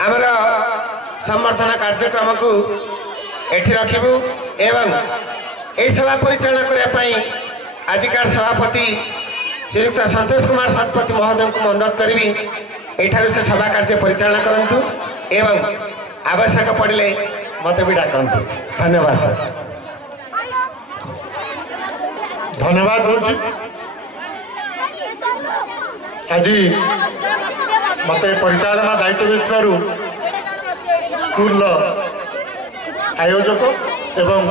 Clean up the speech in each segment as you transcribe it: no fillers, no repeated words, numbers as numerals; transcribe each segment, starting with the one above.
आमर संवर्धन कार्यक्रम को एठी रखिबू एवं ए सभा परिचालना करने आजिकार सभापति श्रीयुक्त संतोष कुमार शतपथी महोदय को अनुरोध करी एठार से सभा कार्य परिचालना करंतु एवं आवश्यक पड़े मत भी डाकंतु। धन्यवाद सर। धन्यवाद होची आज मत परिचालना दायित्व देथिबारु स्कूल आयोजक एवं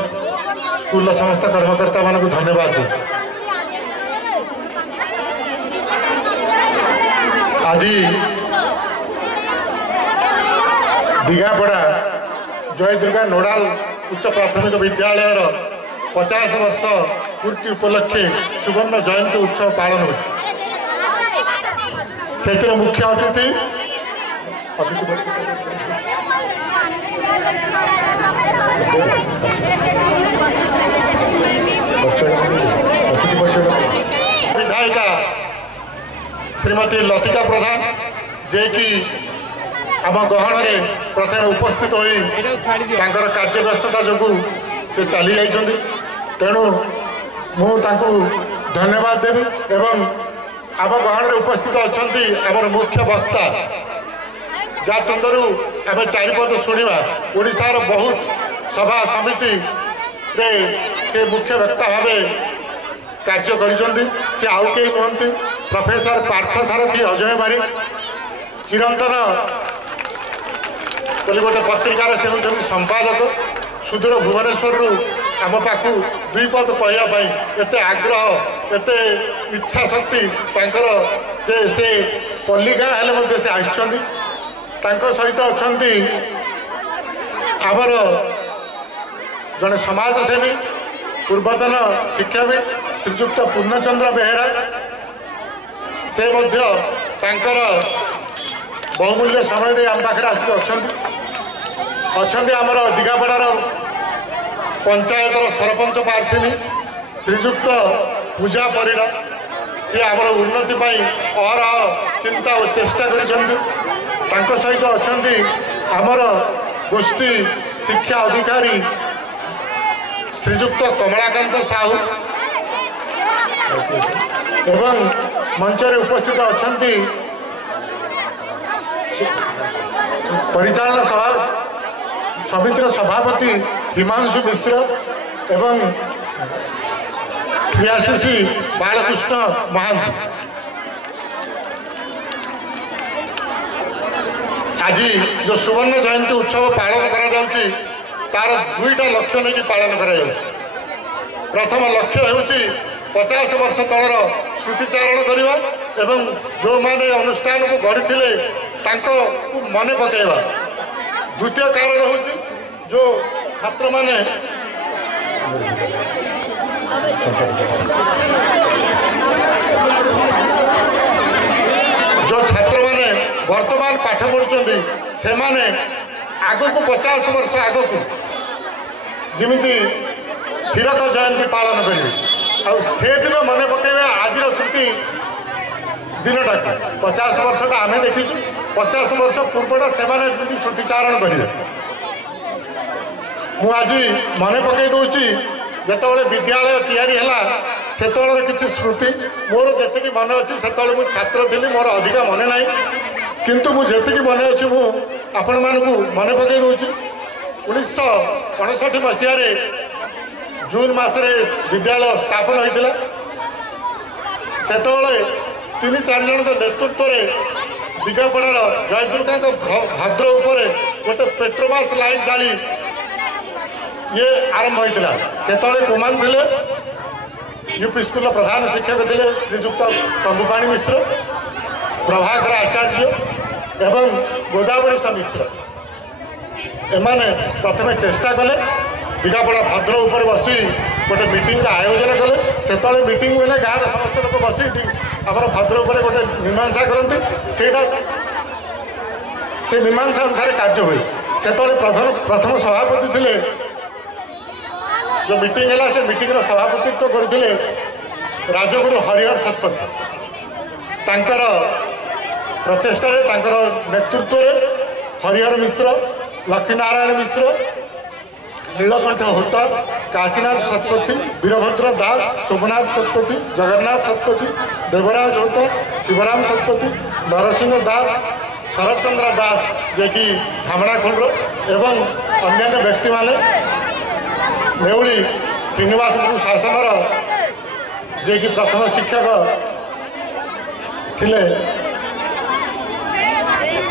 स्कूल समस्त कर्मकर्ता मान को धन्यवाद दे। आज दिघापड़ा जय दुर्गा नोडाल उच्च प्राथमिक विद्यालय 50 वर्ष पूर्ति उपलक्षे सुवर्ण जयंती उत्सव पालन हो। मुख्य अतिथि विधायिका श्रीमती लतिका प्रधान जे कि आम गहन में प्रथम उपस्थित होकर कार्य व्यस्तता जो से चली जाइछन्ति। तेणु मु धन्यवाद देवी एवं आम गहन में उपस्थित अच्छा आम मुख्य वक्ता जहाँ तुंदरू आम चारिपद शुणा ओडिशार बहुत सभा समिति रे से मुख्य वक्ता भाव कार्य कर आउ कई कहते प्रोफेसर पार्थसारथी अजय बारिक चिरंतन बोली गोटे पत्रिकार से होती संपादक सुदूर भुवनेश्वर आम पाखु दुई पद कहवाई एत आग्रह एत इच्छा शक्ति से पल्लिका हेल्ले से आसर अच्छा आमर जड़े समाजसेवी पूर्वतन शिक्षाविद श्रीजुक्त पूर्णचंद्र बेहेरा से बहुमूल्य समय दे आम पाखे आसिक अच्छा आमर दिघापड़ार पंचायतर सरपंच प्रार्थी श्रीजुक्त पूजा परिड़ा सी आमर उन्नति अहरह चिंता और चेष्टा कर सहित अच्छा आमर गोष्ठी शिक्षा अधिकारी श्रीजुक्त कमलाकांत साहू एवं मंच उपस्थित अच्छा परिचालन समितिर सभापति हिमांशु मिश्र एवं श्रीआशीषी बालकृष्ण महांती। आज जो सुवर्ण जयंती उत्सव पालन करा तार दुईटा लक्ष्य नहीं पालन करा। प्रथम लक्ष्य होची 50 वर्ष तलर स्मृतिचारण करवा एवं जो माने अनुष्ठान को गढ़ी तांको मन पकेवा। द्वितीय कारण होची जो छात्र माने वर्तमान पाठ पढ़ुंट से माने आग को 50 वर्ष आग को जमीती हीरक जयंती पालन करेंगे से दिन मन पकेबे आज स्मृति दिनटा 50 वर्षटा आम देखीचु 50 वर्ष पूर्वटा से स्मृतिचारण करेंगे। मुझे मन पकई दूसरी जिते विद्यालय तैयारी है से किसी स्मृति मोर जी मन अच्छी से मुझे छात्र थी मोर अधिका मन ना किंतु मुझे मन अच्छी आपण मानू मन पकई दूसरी 1959 मसीह जून मसरे विद्यालय स्थापन होता से 3-4 जन नेतृत्व में दिघापड़ार जयदुर्गा भद्र उपर गोटे पेट्रोमास लाइन जाली ये आरंभ होता से कुमान थे यूपी स्कूल प्रधान शिक्षक थे श्रीजुक्त कंबुपाणी मिश्र प्रभाकर आचार्य एवं गोदावरी मिश्र एमाने प्रथम चेष्टा कले दिघापड़ा भद्र उपर बसी गोटे मीटिंग आयोजन कले से मीटिंग बेले गाँव समस्त लोग बसी आम भद्र उपर गोटे मीमांसा करती से मीमांसा अनुसार कार्य हुए से प्रथम सभापति थे जो मीटिंग है से मीटिंग सभापतित्व करते राजगुरु हरिहर शतपथी प्रचेषा नेतृत्व हरिहर मिश्र, लक्ष्मीनारायण मिश्र, नीलकंठ होता, काशीनाथ शतपथी, वीरभद्र दास, शोभनाथ शतपथी, जगन्नाथ शतपथी, देवराज होता, शिवराम शतपथी, नरसिंह दास, शरतचंद्र दास जे कि धामणाखुंड एवं अन्य व्यक्ति माने नेउली श्रीनिवास गुरु शासन जे कि प्रथम शिक्षक थिले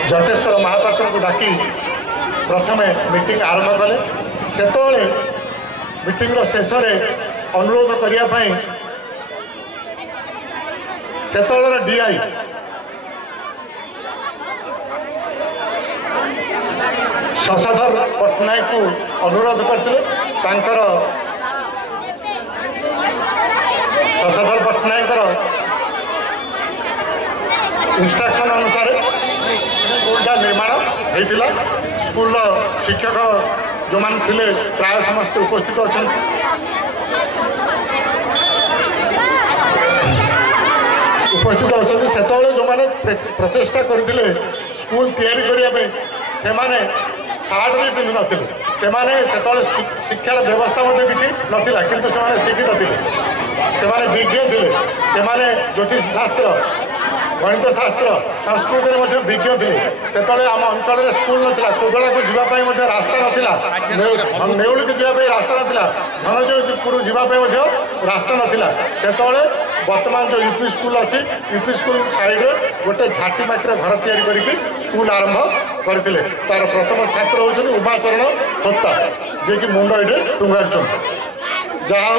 जटेश्वर महापात्र को डाकी प्रथमे मीटिंग आरंभ कले। सेतोले मीटिंग शेष अनुरोध करने सेतोलर डीआई शशधर पट्टनायक को अनुरोध करते शशधर पट्टनायक इंस्ट्रक्शन अनुसार स्कूलटा निर्माण होता। स्कूल शिक्षक जो मान थिले प्राय समस्त उपस्थित अच्छा उपस्थित अच्छा से जो मैंने प्रचेषा करते स्कूल तैयारी से माने सार्ट भी पिंधु नथिले से शिक्षार व्यवस्था किसी नाला किंतु से शिक्षित थे विज्ञ थे से ज्योतिष शास्त्र गणित शास्त्र संस्कृत विज्ञ थे से आम अंचल स्कूल नाला कोदड़ा को जावाई रास्ता नाला नेउली को जावाई रास्ता नाला धनजयपुर जावाई रास्ता नाला से बर्तमान जो यूपी स्कूल अच्छी यूपी स्कूल साइड्रे गोटे झाटी माटी घर तैयारी स्कूल आरंभ करते तार प्रथम छात्र होती उमाचरण होता जे कि मुंड ये टुंगार जहाँ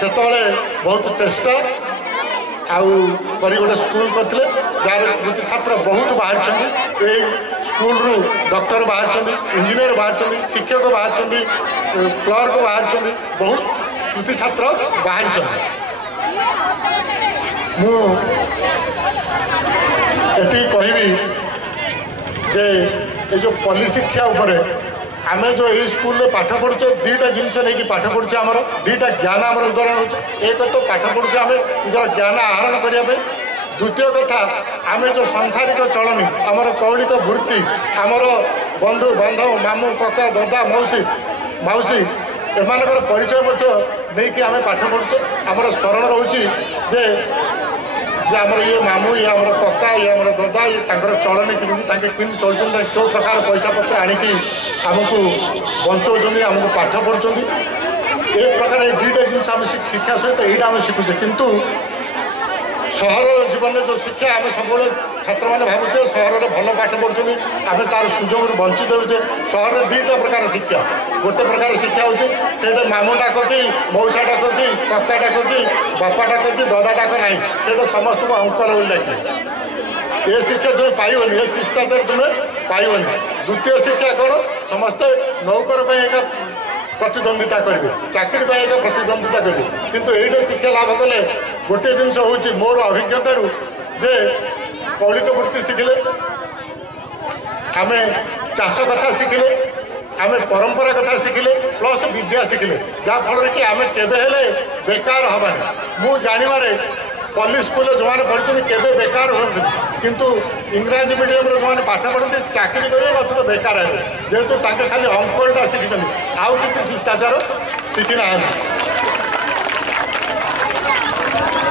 से बहुत चेष्टा आउ गोटे स्कूल करते जार कृति छात्र बहुत बाहर स्कूल रू डॉक्टर बाहर इंजीनियर बाहर शिक्षक बाहर क्लर्क बाहर बहुत कृति छात्र बाहर मुझे कहबी जे ये जो पल्ली शिक्षा उपरे आम जो ये स्कूल पाठ पढ़ुचे दुईटा जिनस नहीं पाठ पढ़ुचे आमर दुईटा ज्ञान आम उदाहरण हो एक तो पाठ पढ़ुचे आम निजर ज्ञान आहरण करने द्वितीय कथा आम जो सांसारिक चलनी आमर कौलिक वृत्ति आमर बंधु बांधव मामू कका दादा मौसी मौसी एमानकर परिचय नहीं कि आम पाठ पढ़ुचे आमर स्मरण रोचे जे आमर ये मामू ये आमर कका ये आमर दादा ये चलनी कि चलते जो प्रकार पैसा पत्र आणिकी आमको बंचाऊँ आमको पाठ पढ़ुं ए प्रकार ये दुईटा जिन आम शिक्षा सहित यहीटा आम शिखुचे किंतु सहर जीवन में जो शिक्षा आम सब छात्र मैंने भावुचे सहर में भल पाठ पढ़ुं आम तार सुजोग वंचित होचे सहर में दुईटा प्रकार शिक्षा गोटे प्रकार शिक्षा होते मामू डाकती मौसा डाकती कका डाकती बापा डाकती दादा डाक ना से समस्त को अंकल बोल डाक ये शिक्षा तुम्हें पाइबनी ये शिष्टाचार तुम्हें पाइबनी। द्वितीय शिक्षा कौन समस्ते नौकर एक प्रतिद्वंदिता करेंगे चाकरी एक प्रतिद्वंदिता करेंगे किंतु ये शिक्षा लाभ कले गोटे जिन हूँ मोर अभिज्ञता जे कौलिक वृत्ति शिखिले आम चाष कथा शिखिले आम परंपरा कथा शिखिले प्लस विद्या शिखिले जहाँफल कि आम केवे बेकार हबानी मु जानिबारे पल्ली स्कूल जो मैंने पढ़ुं केवे बेकार हमें किंतु इंग्राजी मीडियम जो मैंने पाठ पढ़ते चाकरी करेंगे बेकार है जेहेतु खाली अंकटा शिखी आउ किसी शिष्टाचार शिखी ना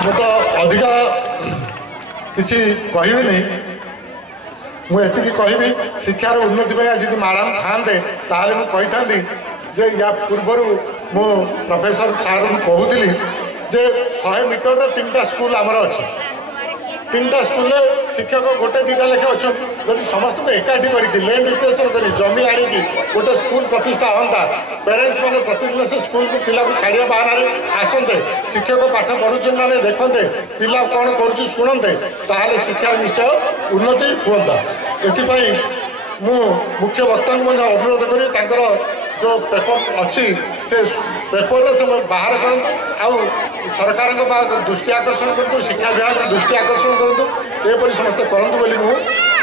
मु तो अधिका किसी कहबी मुझे कहबी शिक्षार उन्नति आज मैडम थाते ताल मुझे जे या पूर्वर मु प्रोफेसर सार कहूली जे 100 मीटर 3टा स्कूल आमर अच्छी 3टा स्कूल शिक्षक गोटे 2टा लेखे अच्छा जब समस्त को एकाठी करके लैंड रिक्वेशन कर जमी आनिकी गोटे स्कूल प्रतिष्ठा हाँ पेरेन्ट्स मैंने प्रतिदिन से स्कूल को पिला छाड़ा बाहर आसते शिक्षक पाठ पढ़ुचे ना देखते पिला कौन कर शुणते ताहले शिक्षा निश्चय उन्नति हुआ एपाई मु मुख्य वक्ता अनुरोध कर जो पेपर अच्छी से पेपर से बाहर करूँ सरकार दृष्टि आकर्षण करूँ शिक्षा विभाग दृष्टि आकर्षण करूँ एपरी समस्त करूँ बोली मुझे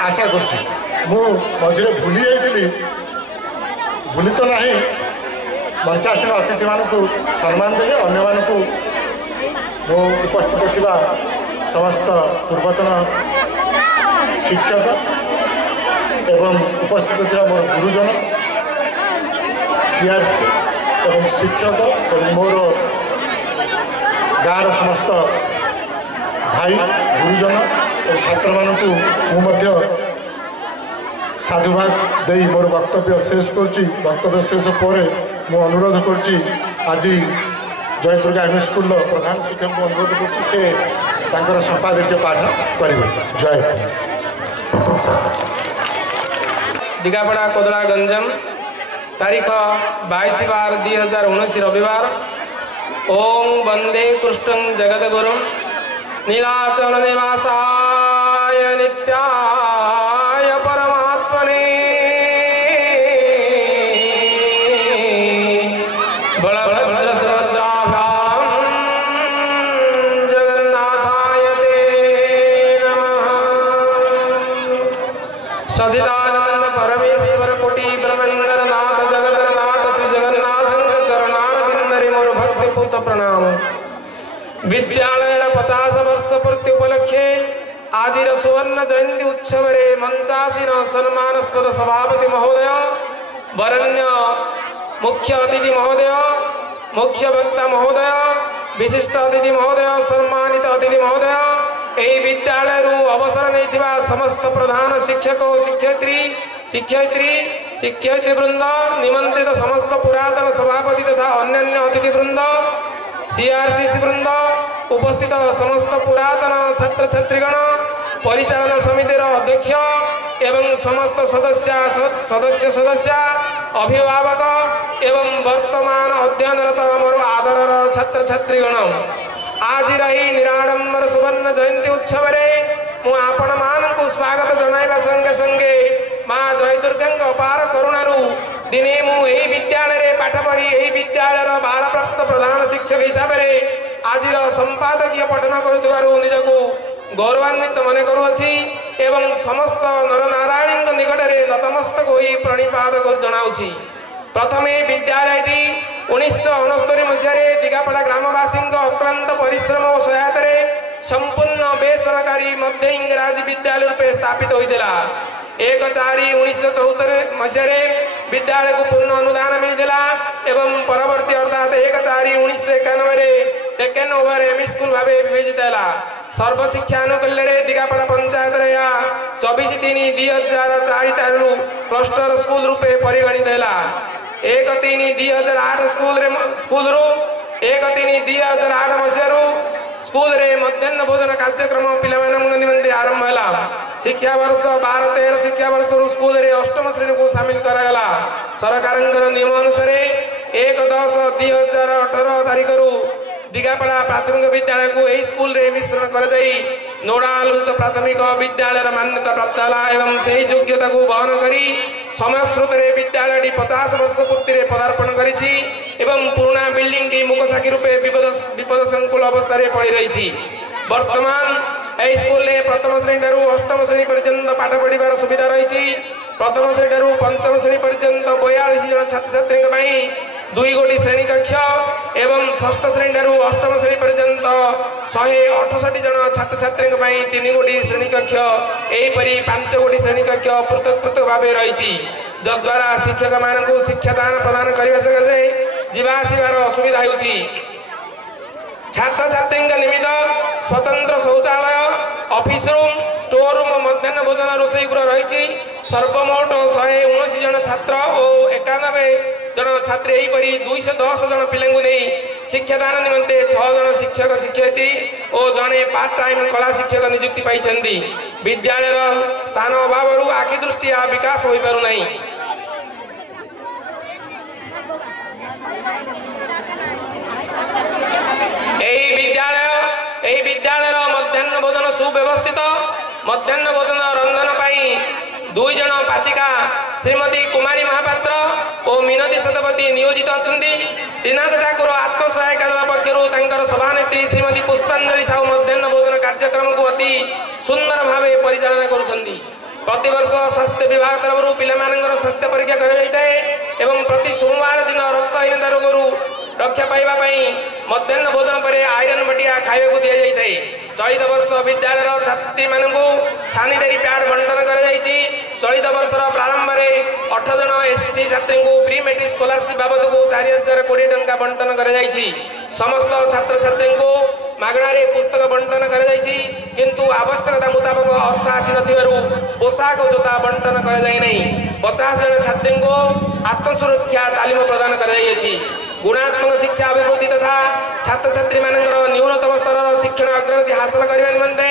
आशा कर भूली जाइली भूली तो ना मंचासीन अतिथि मान सम्मान देले अन्य मानक मो उपस्थित थिबा समस्त पूर्वतन शिक्षक एवं उपस्थित थे मोर गुरुजन सीआरसी एवं शिक्षक और मोर गाँव समस्त भाई गुरुजन और छात्र मानू साधुवाद दे मोर वक्तव्य शेष कर शेष पर मु अनुरोध कर जयदुर्गा एम स्कूल प्रधान शिक्षक को अनुरोध कर संपादकीय पाठ करेंगे। जय दिगापड़ा कोदला गंजम तारीख 22/12/2019 रविवार। ओम वंदे कृष्णं जगद्गुरुं नीलाचल निवासाय नित्याय परमात्मने बलभद्र सुभद्राभ्यां जगन्नाथाय ते नमः। सचिदानंद परमेश्वर कोटि ब्रह्मांडर नाथ जगन्नाथ श्री जगन्नाथ चरणारविंदरे मोर भक्तिपूत प्रणाम। विद्यालय 50 वर्ष पूर्ति उपलक्षे आज सुवर्ण जयंती उत्सव मंचासीन सम्मानस्पद सभापति महोदय वरण्य मुख्य अतिथि महोदय मुख्य वक्ता महोदय विशिष्ट अतिथि महोदय सम्मानित अतिथि महोदय यही विद्यालय अवसर नहीं समस्त प्रधान शिक्षक शिक्षयित्री वृंद निमंत्रित समस्त पुरातन सभापति तथा अन्य अतिथि वृंद सीआरसीसी वृंद उपस्थित समस्त पुरातन छात्र छात्रीगण परिचालन समितिर अध्यक्ष एवं समस्त सदस्य अभिभावक एवं वर्तमान अध्ययनरत मोर आदरर छात्र छात्रीगण आज रही निराडंबर सुवर्ण जयंती उत्सव मु आपण मानकु स्वागत जनाइबा संगे संगे माँ जयदुर्गा अपार करुणारू दिने मु एही विद्यालय पाठ पढ़ी एही विद्यालय भारप्राप्त प्रधान शिक्षक हिसाब से आज संपादकीय पठन करुथिबारु निजकु गौरवान्वित मन करुअछि एवं समस्त नरनारायण निकट में नतमस्तक होई प्रणिपात जनाउछि। प्रथमे विद्यालयटी 1969 मसीह दिगापड़ा ग्रामवासी अक्लांत परिश्रम और सहायता संपूर्ण बेसरकारी मध्य इंग्राजी विद्यालय रूपे स्थापित होता। 1/4/1974 मसीह विद्यालय को पूर्ण अनुदान मिलता एवं परवर्ती अर्थात 1/4/1991 सेकेंड ओवर एम स्कूल भाव विभाजित है। सर्वशिक्षा अनुकूल्य दिगापड़ा पंचायत 24/3/2004 क्लस्टर स्कूल रूपे परिगणित है। 1/3/2008 स्कूल 1/3/2008 मसीह स्कूल रे मध्याह्न भोजन कार्यक्रम पिला निमंते आरंभ है। शिक्षा वर्ष 12-13 शिक्षा वर्ष स्कूल रे अष्टम श्रेणी को सामिल करागला। सरकार नियम अनुसार 1/10/2018 तारीख दिगापड़ा प्राथमिक विद्यालय को यही स्कूल रे मिश्रण कर नोडाल उच्च प्राथमिक विद्यालय मान्यता प्राप्त है एवं से योग्यता को वहन करी समय स्रोत विद्यालय 50 वर्ष पूर्ति पदार्पण करी पुराना बिल्डिंग टी मुकसाखी रूपे विपद संकुल अवस्था पड़ी रही। वर्तमान यही स्कूल प्रथम श्रेणी अष्टम श्रेणी पर्यंत पाठ पढ़ार सुविधा रही। प्रथम श्रेणी पंचम श्रेणी पर्यंत 42 जन छात्र छात्री 2 गोटी श्रेणी कक्ष एवं षष्ठ श्रेणी अष्टम श्रेणी पर्यंत 168 जन छात्र छात्री 3 गोटी श्रेणी कक्ष यहीपरी 5 गोटी श्रेणी कक्ष पृथक पृथक भाव रही जद्वारा शिक्षक मानक शिक्षादान प्रदान करने सकाशे जीवासबार असुविधा होती। छात्र छात्री निमित्त स्वतंत्र शौचालय ऑफिस रूम स्टोर रूम मध्याह्न भोजन रोषई गृह रही। सर्वमोट 179 जन छात्र और 91 जन छात्री यहीपरी 210 जन पिला शिक्षादान निमंते 6 जन शिक्षक शिक्षयित्री और जड़े पार्ट टाइम कला शिक्षक नियुक्ति पाई। विद्यालय स्थान अभाव आखि दृष्टिया विकास हो पारना। विद्यालय मध्याह्न भोजन सुव्यवस्थित मध्याह्न भोजन रंजन 2 जन पाचिका श्रीमती कुमारी महापात्र और मिनती शतपथी नियोजित अच्छा। त्रिनाथ ठाकुर आत्मसहायक दल पक्षर सभानेत्री श्रीमती पुष्पांजलि साहू मध्याह्न भोजन कार्यक्रम को अति सुंदर भाव परिचालन कर। प्रतिवर्ष स्वास्थ्य विभाग तरफ पिलामानंकर स्वास्थ्य परीक्षा कर प्रति सोमवार दिन रक्तहीनता रोग रक्षा पाइबापी मध्याह्न भोजन पर आयरन बटिया खाया दि जाए। चलित वर्ष विद्यालय छात्री मानू सानिटारी पैड बंटन कर चलित वर्षर प्रारंभ में 8 जन एससी छात्री को प्री मेट्रिक स्कॉलरशिप बाबद को 4020 टंका बंटन कर समस्त छात्र छात्री को मागणारे पुस्तक बंटन कर किंतु आवश्यकता मुताबक अर्थ आसी पोशाक जोता बंटन कर 50 जन छात्री को आत्मसुरक्षा तालीम प्रदान कर गुणात्मक शिक्षा अभिवृद्धि तथा छात्र छात्री मानकर न्यूनतम स्तर शिक्षण अग्रगति हासिल करने निमंते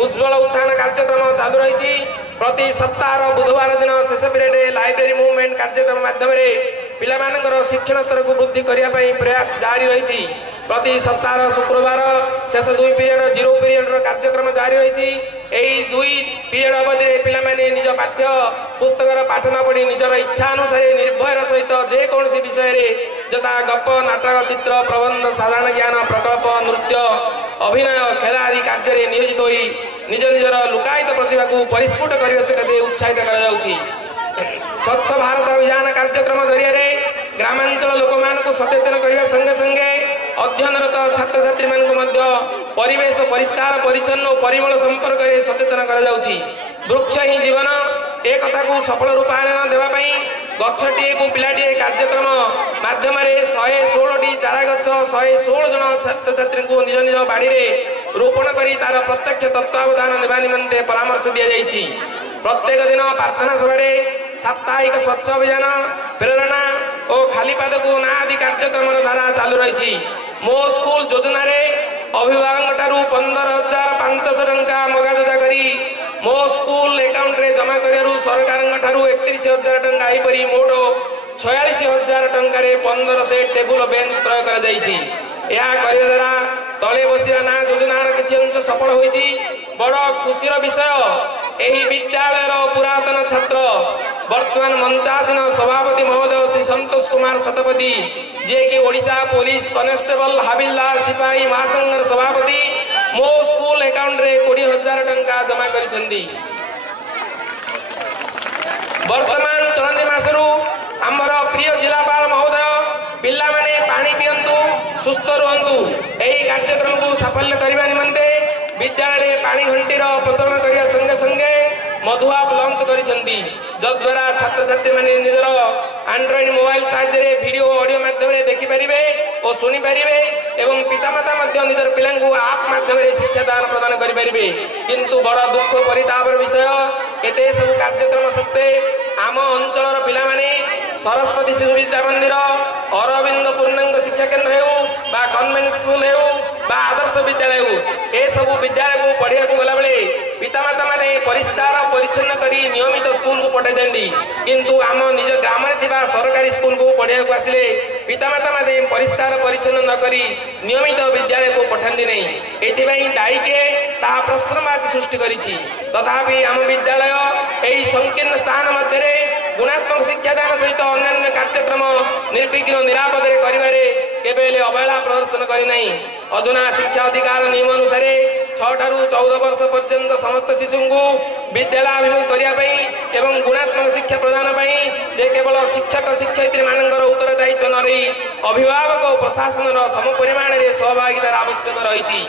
उज्ज्वल उत्थान कार्यक्रम चालू रही प्रति सप्ताह बुधवार दिन शेष पीरियड लाइब्रेरी मूवमेंट कार्यक्रम माध्यम पिलामानଙ୍କର शिक्षण स्तर को वृद्धि करने प्रयास जारी रही प्रति सप्ताह शुक्रवार शेष 2 पीरियड 0 पीरियड कार्यक्रम जारी रही यही 2 पीरियड अवधि पिलामाने निज पाठ्य पुस्तकर पाठ न पढ़ी निजर इच्छा अनुसार निर्भयर सहित जेकोसी विषय यथा गप नाटक चित्र प्रबंध साधारण ज्ञान प्रकल्प नृत्य अभिनय खेल आदि कार्य नियोजित होई निज निजर लुकायित प्रतिभा को परिस्फुट करने सकाशे उत्साहित कर स्वच्छ भारत अभियान कार्यक्रम जरिए ग्रामांचल लोक मान सचेतन करने संगे संगे अध्ययनरत छात्र छात्री मान परिवेश परिष्कार परिच्छन्न और परिमल संपर्क में सचेतन कर वृक्ष ही जीवन एक कथा को सफल रूपायन देवाई गछटे को पिलाटे कार्यक्रम माध्यम 116 चारा गछ 116 जन छात्र छात्री को निज निज बाड़ी में रोपण कर तार प्रत्यक्ष तत्वावधान देवा निमंते परामर्श दी जाइए प्रत्येक दिन प्रार्थना सभा साप्ताहिक स्वच्छ अभियान प्रेरणा और खाली पाद को ना आदि कार्यक्रम द्वारा चालू रही मो स्कूल योजना अभिभावक 15,500 टंका मगाजा करी मो स्कूल अकाउंट रे जमा करू सरकार 31,000 टंका यहीपरी मोट 46,000 टंका 15 सेट टेबुल बेंच क्रय कर द्वारा तले बसिया ना योजनार किसी अंश सफल होती बड़ खुशीर विषय यही विद्यालय पुरातन छात्र वर्तमान मंचासीन सभापति महोदय श्री संतोष कुमार शतपथी जे कि ओडिशा पुलिस कनेस्टेबल हाबिलदार सिपाही महासंघर सभापति मो स्कूल अकाउंट रे 20,000 टंका जमा करिसेंदी वर्तमान चलती मासरू आमर प्रिय जिलापाल महोदय पिला माने पानी पियंतु सुस्थ रुहंतु यही कार्यक्रम को साफल्य करने निमंते विद्यालय पानी घंटीर प्रचलन करने संगे संगे मधुआप लंच करिसेंती जद्वारा छात्र छात्री माने निजर एंड्रॉइड मोबाइल साहाय्य वीडियो ऑडियो माध्यम देखि पारिबे और सुनी पारिबे एवं पितामाता मध्य निजर पिलांगु आप माध्यम शिक्षा दान प्रदान करि पारिबे किंतु बड़ दुख परितापर विषय एते सब कार्यक्रम सत्ते आम अंचलर पिला माने सरस्वती शिशु विद्या मंदिर अरविंद पूर्णांग शिक्षा केन्द्र हो बा कन्वेंट स्कूल हो बा आदर्श विद्यालय हो ए सब विद्यालय को पढ़िया गला बेले पितामाता माने परिष्कार परिच्छन्न करी नियमित स्कूल को पठाई देंदी किंतु आम निज ग्राम में सरकारी स्कूल को पढ़िया को आसिले पितामाता माने परिष्कार परिच्छन्न न करी नियमित विद्यालय को पठाती नहीं एथिपाई दायी किए ता प्रश्नवाची सृष्टि करिछि तथापि आम विद्यालय यही संकीर्ण स्थान मध्य गुणात्मक शिक्षादान सहित अन्य कार्यक्रम निर्विघ्न निरापद केवे अवहेला प्रदर्शन करना अधुना शिक्षा अधिकार नियम अनुसार 6 ठारू 14 वर्ष पर्यंत समस्त शिशु को विद्यालय अभिमुख करने गुणात्मक शिक्षा प्रदान जे केवल शिक्षक शिक्षयित्री मानकर उत्तरदायित्व न रही अभिभावक और प्रशासन सम परिमाण में सहभागितार आवश्यक रही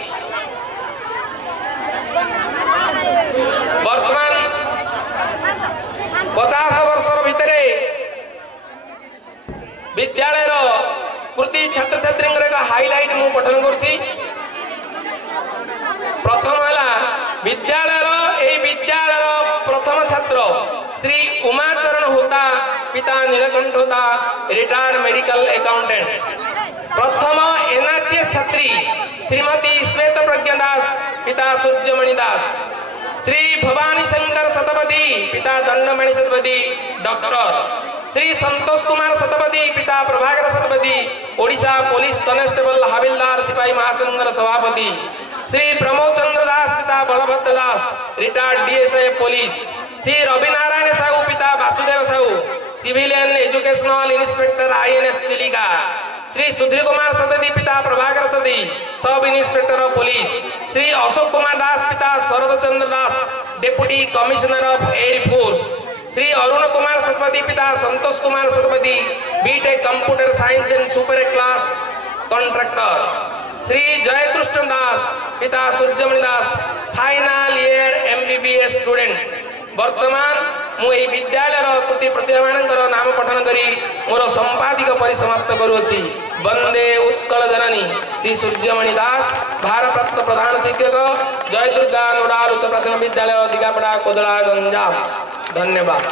वर्तमान 50 वर्ष भितर विद्यालय कृति छात्र छात्री एक हाइलाइट मु पठन करुच्ची प्रथम है विद्यालय प्रथम छात्र श्री उमाचरण होता पिता नीलकंठ होता रिटायर्ड मेडिकल अकाउंटेंट प्रथम एनआरटीएस छात्री श्रीमती श्वेत प्रज्ञा दास पिता सूर्यमणि दास श्री भवानी शंकर शतपथी पिता दंडमणि शतपथी डॉक्टर श्री संतोष कुमार शतपथी पिता प्रभाकर शतपथी ओडिशा पुलिस कनेस्टेबल हाबिलदार सिपाही महासंघर सभापति श्री प्रमोद चंद्र दास पिता Balabhadra Das retired DSI police Shri Rabinarayan Sahu पिता Basudev Sahu civilian educational inspector INS Chilika Shri Sudhir Kumar Satpathy पिता Prabhakar Sati sub inspector police Shri Ashok Kumar Das पिता Sarat Chandra Das deputy commissioner of air force Shri Arun Kumar Satpathy पिता संतोष Kumar Satpathy BTech computer science and super class contractor Shri Jayakrishna Das पिता Suryamani Das final year MBBS student वर्तमान ମୁଁ ଏହି ବିଦ୍ୟାଳୟର କୃତି ପ୍ରତିଭାମାନଙ୍କର ନାମ ପଠନ କରି ମୋର ସମ୍ପାଦିକ ପରିସମାପ୍ତ କରୁଅଛି। ବନ୍ଦେ ଉତ୍କଳ ଜନନୀ ଶ୍ରୀ ସୂର୍ଯ୍ୟମଣି ଦାସ, ଭାରପ୍ରାପ୍ତ ପ୍ରଧାନ ଶିକ୍ଷକ, ଜୟ ଦୁର୍ଗା ନୋଡାଲ ଉଚ୍ଚ ପ୍ରାଥମିକ ବିଦ୍ୟାଳୟ ଦିଗାପଡ଼ା କୋଦଳା ଗଞ୍ଜାମ। ଧନ୍ୟବାଦ।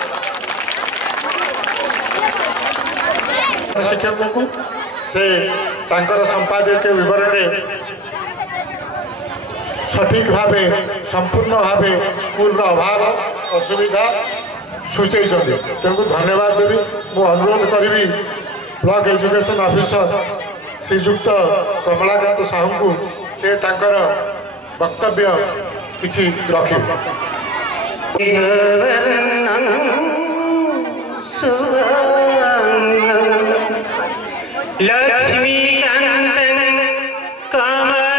ଶିକ୍ଷକଙ୍କୁ ସେ ତାଙ୍କର ସମ୍ପାଦକୀୟ ବିବରଣରେ ସଠିକ୍ ଭାବେ ସମ୍ପୂର୍ଣ୍ଣ ଭାବେ ସ୍କୁଲର ଅଭାବ ଅସୁବିଧା ସୂଚାଇଛନ୍ତି। ତେଣୁ ଧନ୍ୟବାଦ ଦେବି। ମୁଁ ଅନୁରୋଧ କରିବି ବ୍ଲକ ଏଜୁକେସନ୍ ଅଫିସର ଶ୍ରୀଯୁକ୍ତ କମଳାକାନ୍ତ ସାହୁଙ୍କୁ ସେ ତାଙ୍କର ବକ୍ତବ୍ୟ କିଛି ରଖିବେ। लक्ष्मीकान्तं कमलनयनं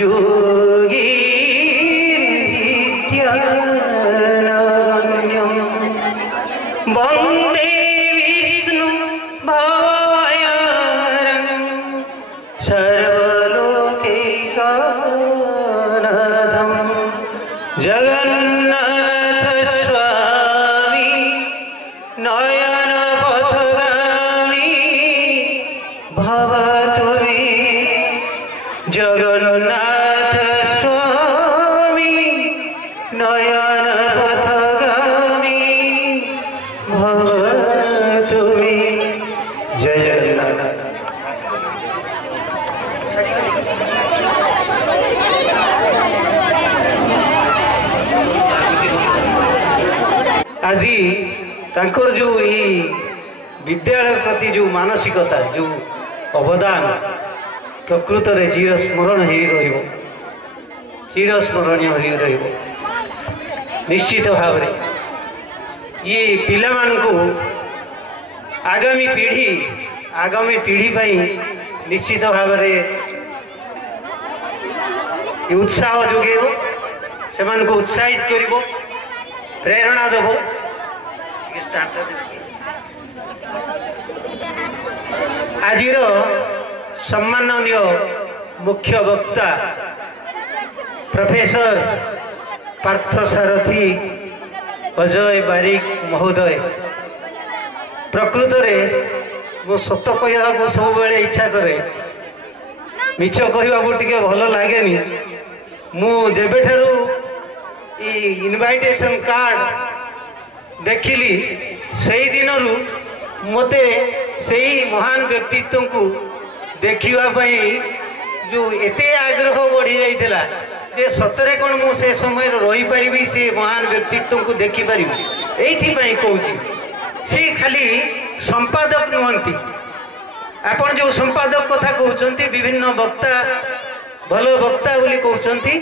योगीन्द्रगम्यं वन्दे विष्णु भवभयहरं सर्वलोकैकनाथं जगन्नाथ स्वामी नयन पथगामी भवतु मे जगन्नाथ स्वामी नयन पथगामी भवतु मे जय जगन्नाथ। आज तांकर जो ये विद्यालय प्रति जो मानसिकता जो अवदान प्रकृत में चिरस्मरण चिरस्मरणीय हो निश्चित भाव ये पिला को आगामी पीढ़ी पाई निश्चित भाव उत्साह जोगेब से उत्साहित कर प्रेरणा देव। आज सम्माननीय मुख्य वक्ता प्रोफेसर पार्थसारथी अजय बारिक महोदय प्रकृत में मो सत कहवाक सब इच्छा करे मिछ कहवाक भल लगे मु जेबे ठारू इनविटेशन कार्ड देखिली से दिन मते से महान व्यक्तित्व को देखापी जो एते आग्रह बढ़ी जाइला जे सतरे कौन मु से समय रही पारि से महान व्यक्तित्व को देखिपारि ये कहूँ से खाली संपादक नुहति आपण जो संपादक कथा कहते विभिन्न वक्ता भल वक्ता बोली कहते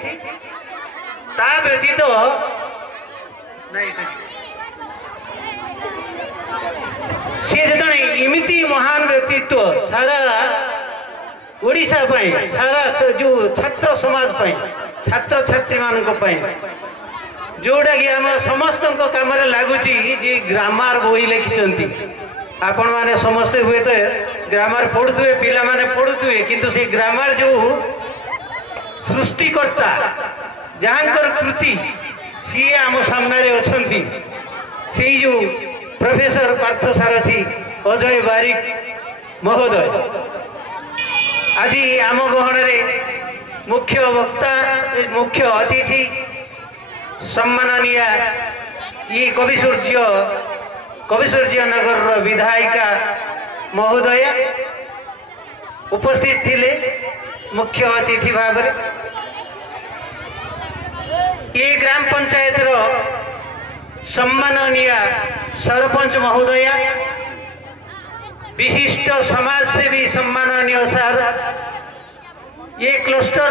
ता व्यतीत सी जड़े इमिति महान व्यक्तित्व सारा ओडिशा सारा जो छात्र समाज छात्र छात्री मान जोटा कि आम समस्त कम लगुच ग्रामर बही लिखिं आपण मैंने समस्ते हुए तो ग्रामर पढ़ुए पिला माने पढ़ुए किंतु से ग्रामर जो सृष्टिकर्ता जहाँकर कृति सी आम सामने अच्छा से जो प्रोफेसर पार्थसारथी अजय बारिक महोदय आज आम गहन मुख्य वक्ता मुख्य अतिथि सम्माननीय ये कविसूर्य नगर विधायिका महोदय उपस्थित थिले मुख्य अतिथि भाव ये ग्राम पंचायत सम्माननीय सरपंच महोदय विशिष्ट समाजसेवी सम्माननीय सर ये क्लस्टर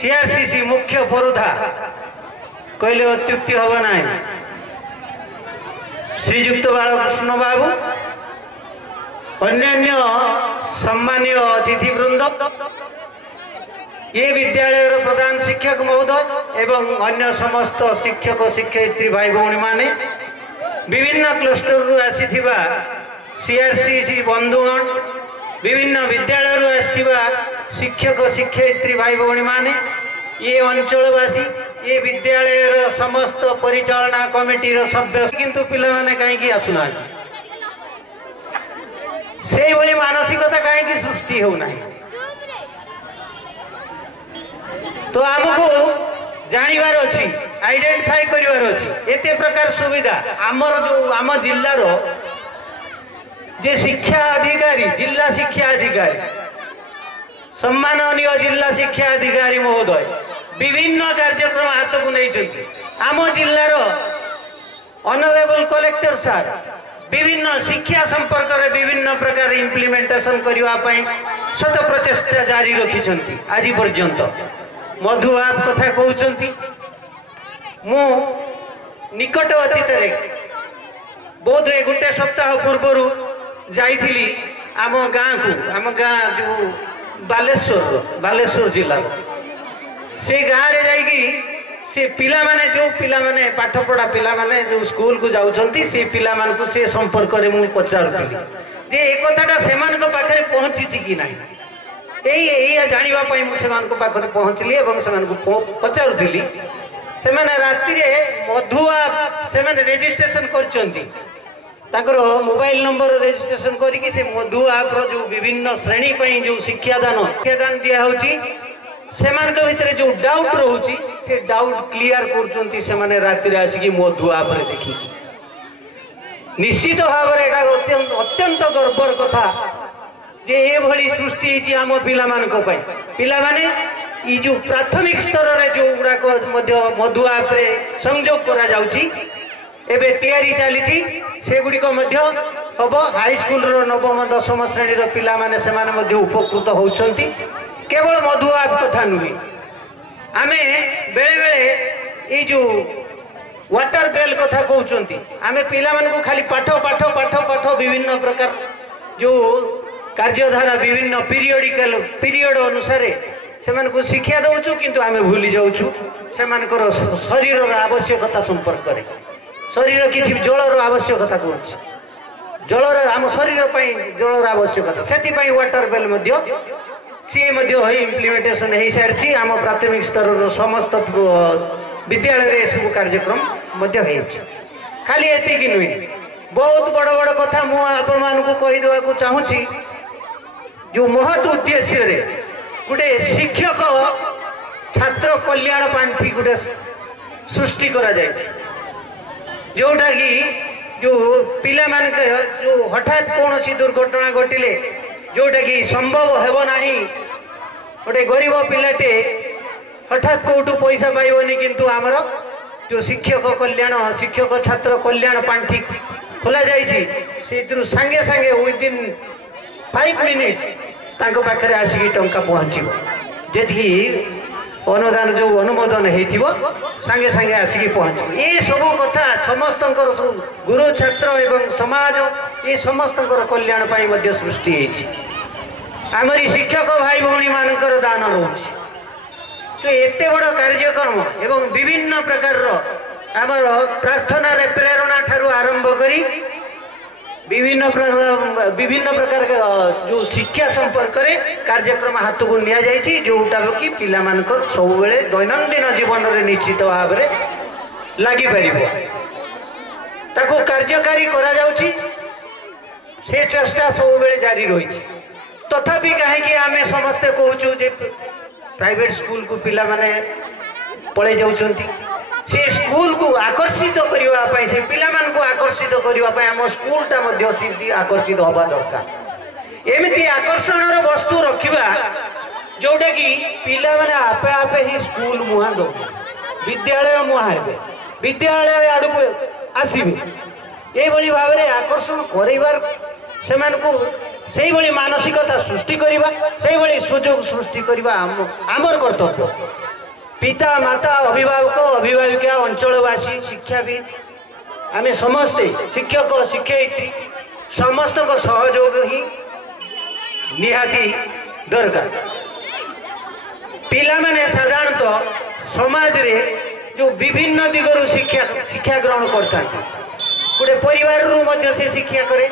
सीआरसीसी मुख्य पुरोधा कहले अत्युक्ति हम ना श्रीजुक्त बालकृष्ण बाबू अन्यान्य सम्मानीय अतिथिवृंद ये विद्यालय प्रधान शिक्षक महोदय एवं अन्य समस्त शिक्षक शिक्षयित्री भाई भौणी माने विभिन्न क्लस्टर आसीथिबा सीआरसीसी बंधुगण विभिन्न विद्यालय आसीथिबा शिक्षक शिक्षयित्री भाई भौणी माने ये अंचलवासी ये विद्यालय समस्त परिचालना कमिटी सभ्य किंतु पिला माने कहीं आसुना से भली मानसिकता कहीं सृष्टि होना तो आमको जानिबार अच्छी आइडेंटिफाई करिवार अच्छी एते प्रकार सुविधा आमर जो आम जिल्लार जे शिक्षा अधिकारी जिला शिक्षा अधिकारी सम्माननीय जिला शिक्षा अधिकारी महोदय विभिन्न कार्यक्रम हाथ को नहीं आम जिल्लार ऑनरेबल कलेक्टर सार विभिन्न शिक्षा संपर्क में विभिन्न प्रकार इम्प्लीमेंटेशन करने शत प्रचेष्टा जारी रखिंट आज पर्यंत मधु आप कथा कहते मु निकट अतीत बोध हुए गोटे सप्ताह पूर्वर जाइली आम गाँ को आम गाँ जो बालेश्वर जिला से गाँव में जाइकी से पिला माने जो पिला माने पाठ पढ़ा पिला माने जो स्कूल को जाउछंती से पिला मान को से संपर्क रे मु पचारुथि जे ए कथाटा सेमान को पाखरे पहुंची छि कि नाही एई जानिबा पई मु सेमान को पाखरे पहुंचली एवं सेमान को पचारुथि से माने रात्रि रे मधुआ से माने रजिस्ट्रेशन करचंती ताकर मोबाइल नंबर रजिस्ट्रेशन करिकि से मधु आप जो विभिन्न श्रेणी पई जो शिक्षादान दिया होची सेमान के भितर जो डाउट रोची से डाउट क्लियर करचंती से माने रात्रि रे आसी कि मधु आप रे देखि निश्चित भाव रे एटा अत्यंत गर्वर कथा जे ए भली सृष्टि हिची आम पिला मान को पई पिला माने ई जो प्राथमिक स्तर रे जो गुडा को मध्य मधु आप रे संयोग करा जाउची एबे तैयारी चली से गुड़ी हम हाई स्कूल नवम दशम श्रेणी पिला माने से माने मध्य उपकृत होउछंती केवल मधु आप कथा नुहे आमे बेले बेले ये जो वाटर बेल कथा कहते आमे पिला मान को खाली पाठ पाठ पाठ पाठ विभिन्न प्रकार जो कार्यधारा विभिन्न पीरियड अनुसार से को शिक्षा दौचु किंतु आमे भूली जाऊँ से शरीर आवश्यकता संपर्क में शरीर किसी जलर आवश्यकता करुच्च जलर आम शरीर जलर आवश्यकता से वाटर बेल सी इम्प्लीमेंटेशन हो सारी आम प्राथमिक स्तर समस्त विद्यालय सब कार्यक्रम खाली एति नुहे बहुत बड़ बड़ कथा मुझे कहीदेवा चाहूँगी जो महत् उद्देश्य रे गोटे शिक्षक छात्र कल्याण पांठी गोटे सृष्टि करा जाए जोटा कि जो पिला मान जो हठात कौन सी दुर्घटना घटिले जोटा कि संभव हेब नाही गोटे गरीब पिलाटे हठात कौटू पैसा पाइबनी किंतु आमर जो शिक्षक कल्याण शिक्षक छात्र कल्याण पांठी खोला जाइए से सांगे सांगे विदिन 5 मिनिट्स तांको पाखरे आसिकी टंका पहुँचो जी अनुदान जो अनुमोदन हो सांगे सांगे आसिकी पहुँच ये सब कथा समस्त गुरु छात्र एवं समाज ये समस्त कल्याण पाई सृष्टि आमरी शिक्षक भाई भौणी मानकर दान रोचे तो एते बड़ कार्यक्रम एवं विभिन्न प्रकार आमर प्रार्थना रे प्रेरणा ठारू आरंभ करी विभिन्न प्रकार जो शिक्षा संपर्क में कार्यक्रम हाथ को निया जाइछि जोटा कि पिला मानकर सब बेले दैनंदिन जीवन में निश्चित भाव में लगी पारिबो ताको कार्यकारी करा जाउछि से चेष्टा सब बेले जारी रही तथापि कहीं आमे समस्ते कहूँ जे प्राइवेट स्कूल को पिला माने पड़े जाउछंती से स्कूल को आकर्षित करने से पिला मान को आकर्षित करने आम स्कूलटा आकर्षित हवा दरकार एमती आकर्षण वस्तु रखा जोटा कि पिला माने आपे आपे ही स्कूल मुहां दो विद्यालय मुहां हे विद्यालय आड़ को आसबे ये भाव में आकर्षण कर से मानसिकता सृष्टि करवा से सुजोग सृष्टि करवा आमर कर्तव्य पिता माता अभिभावक अभिभाविका अंचलवासी शिक्षाविद आमे समस्ते शिक्षक शिक्षयित्री समस्त सहयोग ही निहाती दरकार पिला माने साधारणतः समाज रे जो विभिन्न दिगरु शिक्षा ग्रहण करता गोटे परिवार रु मध्य से शिक्षा करे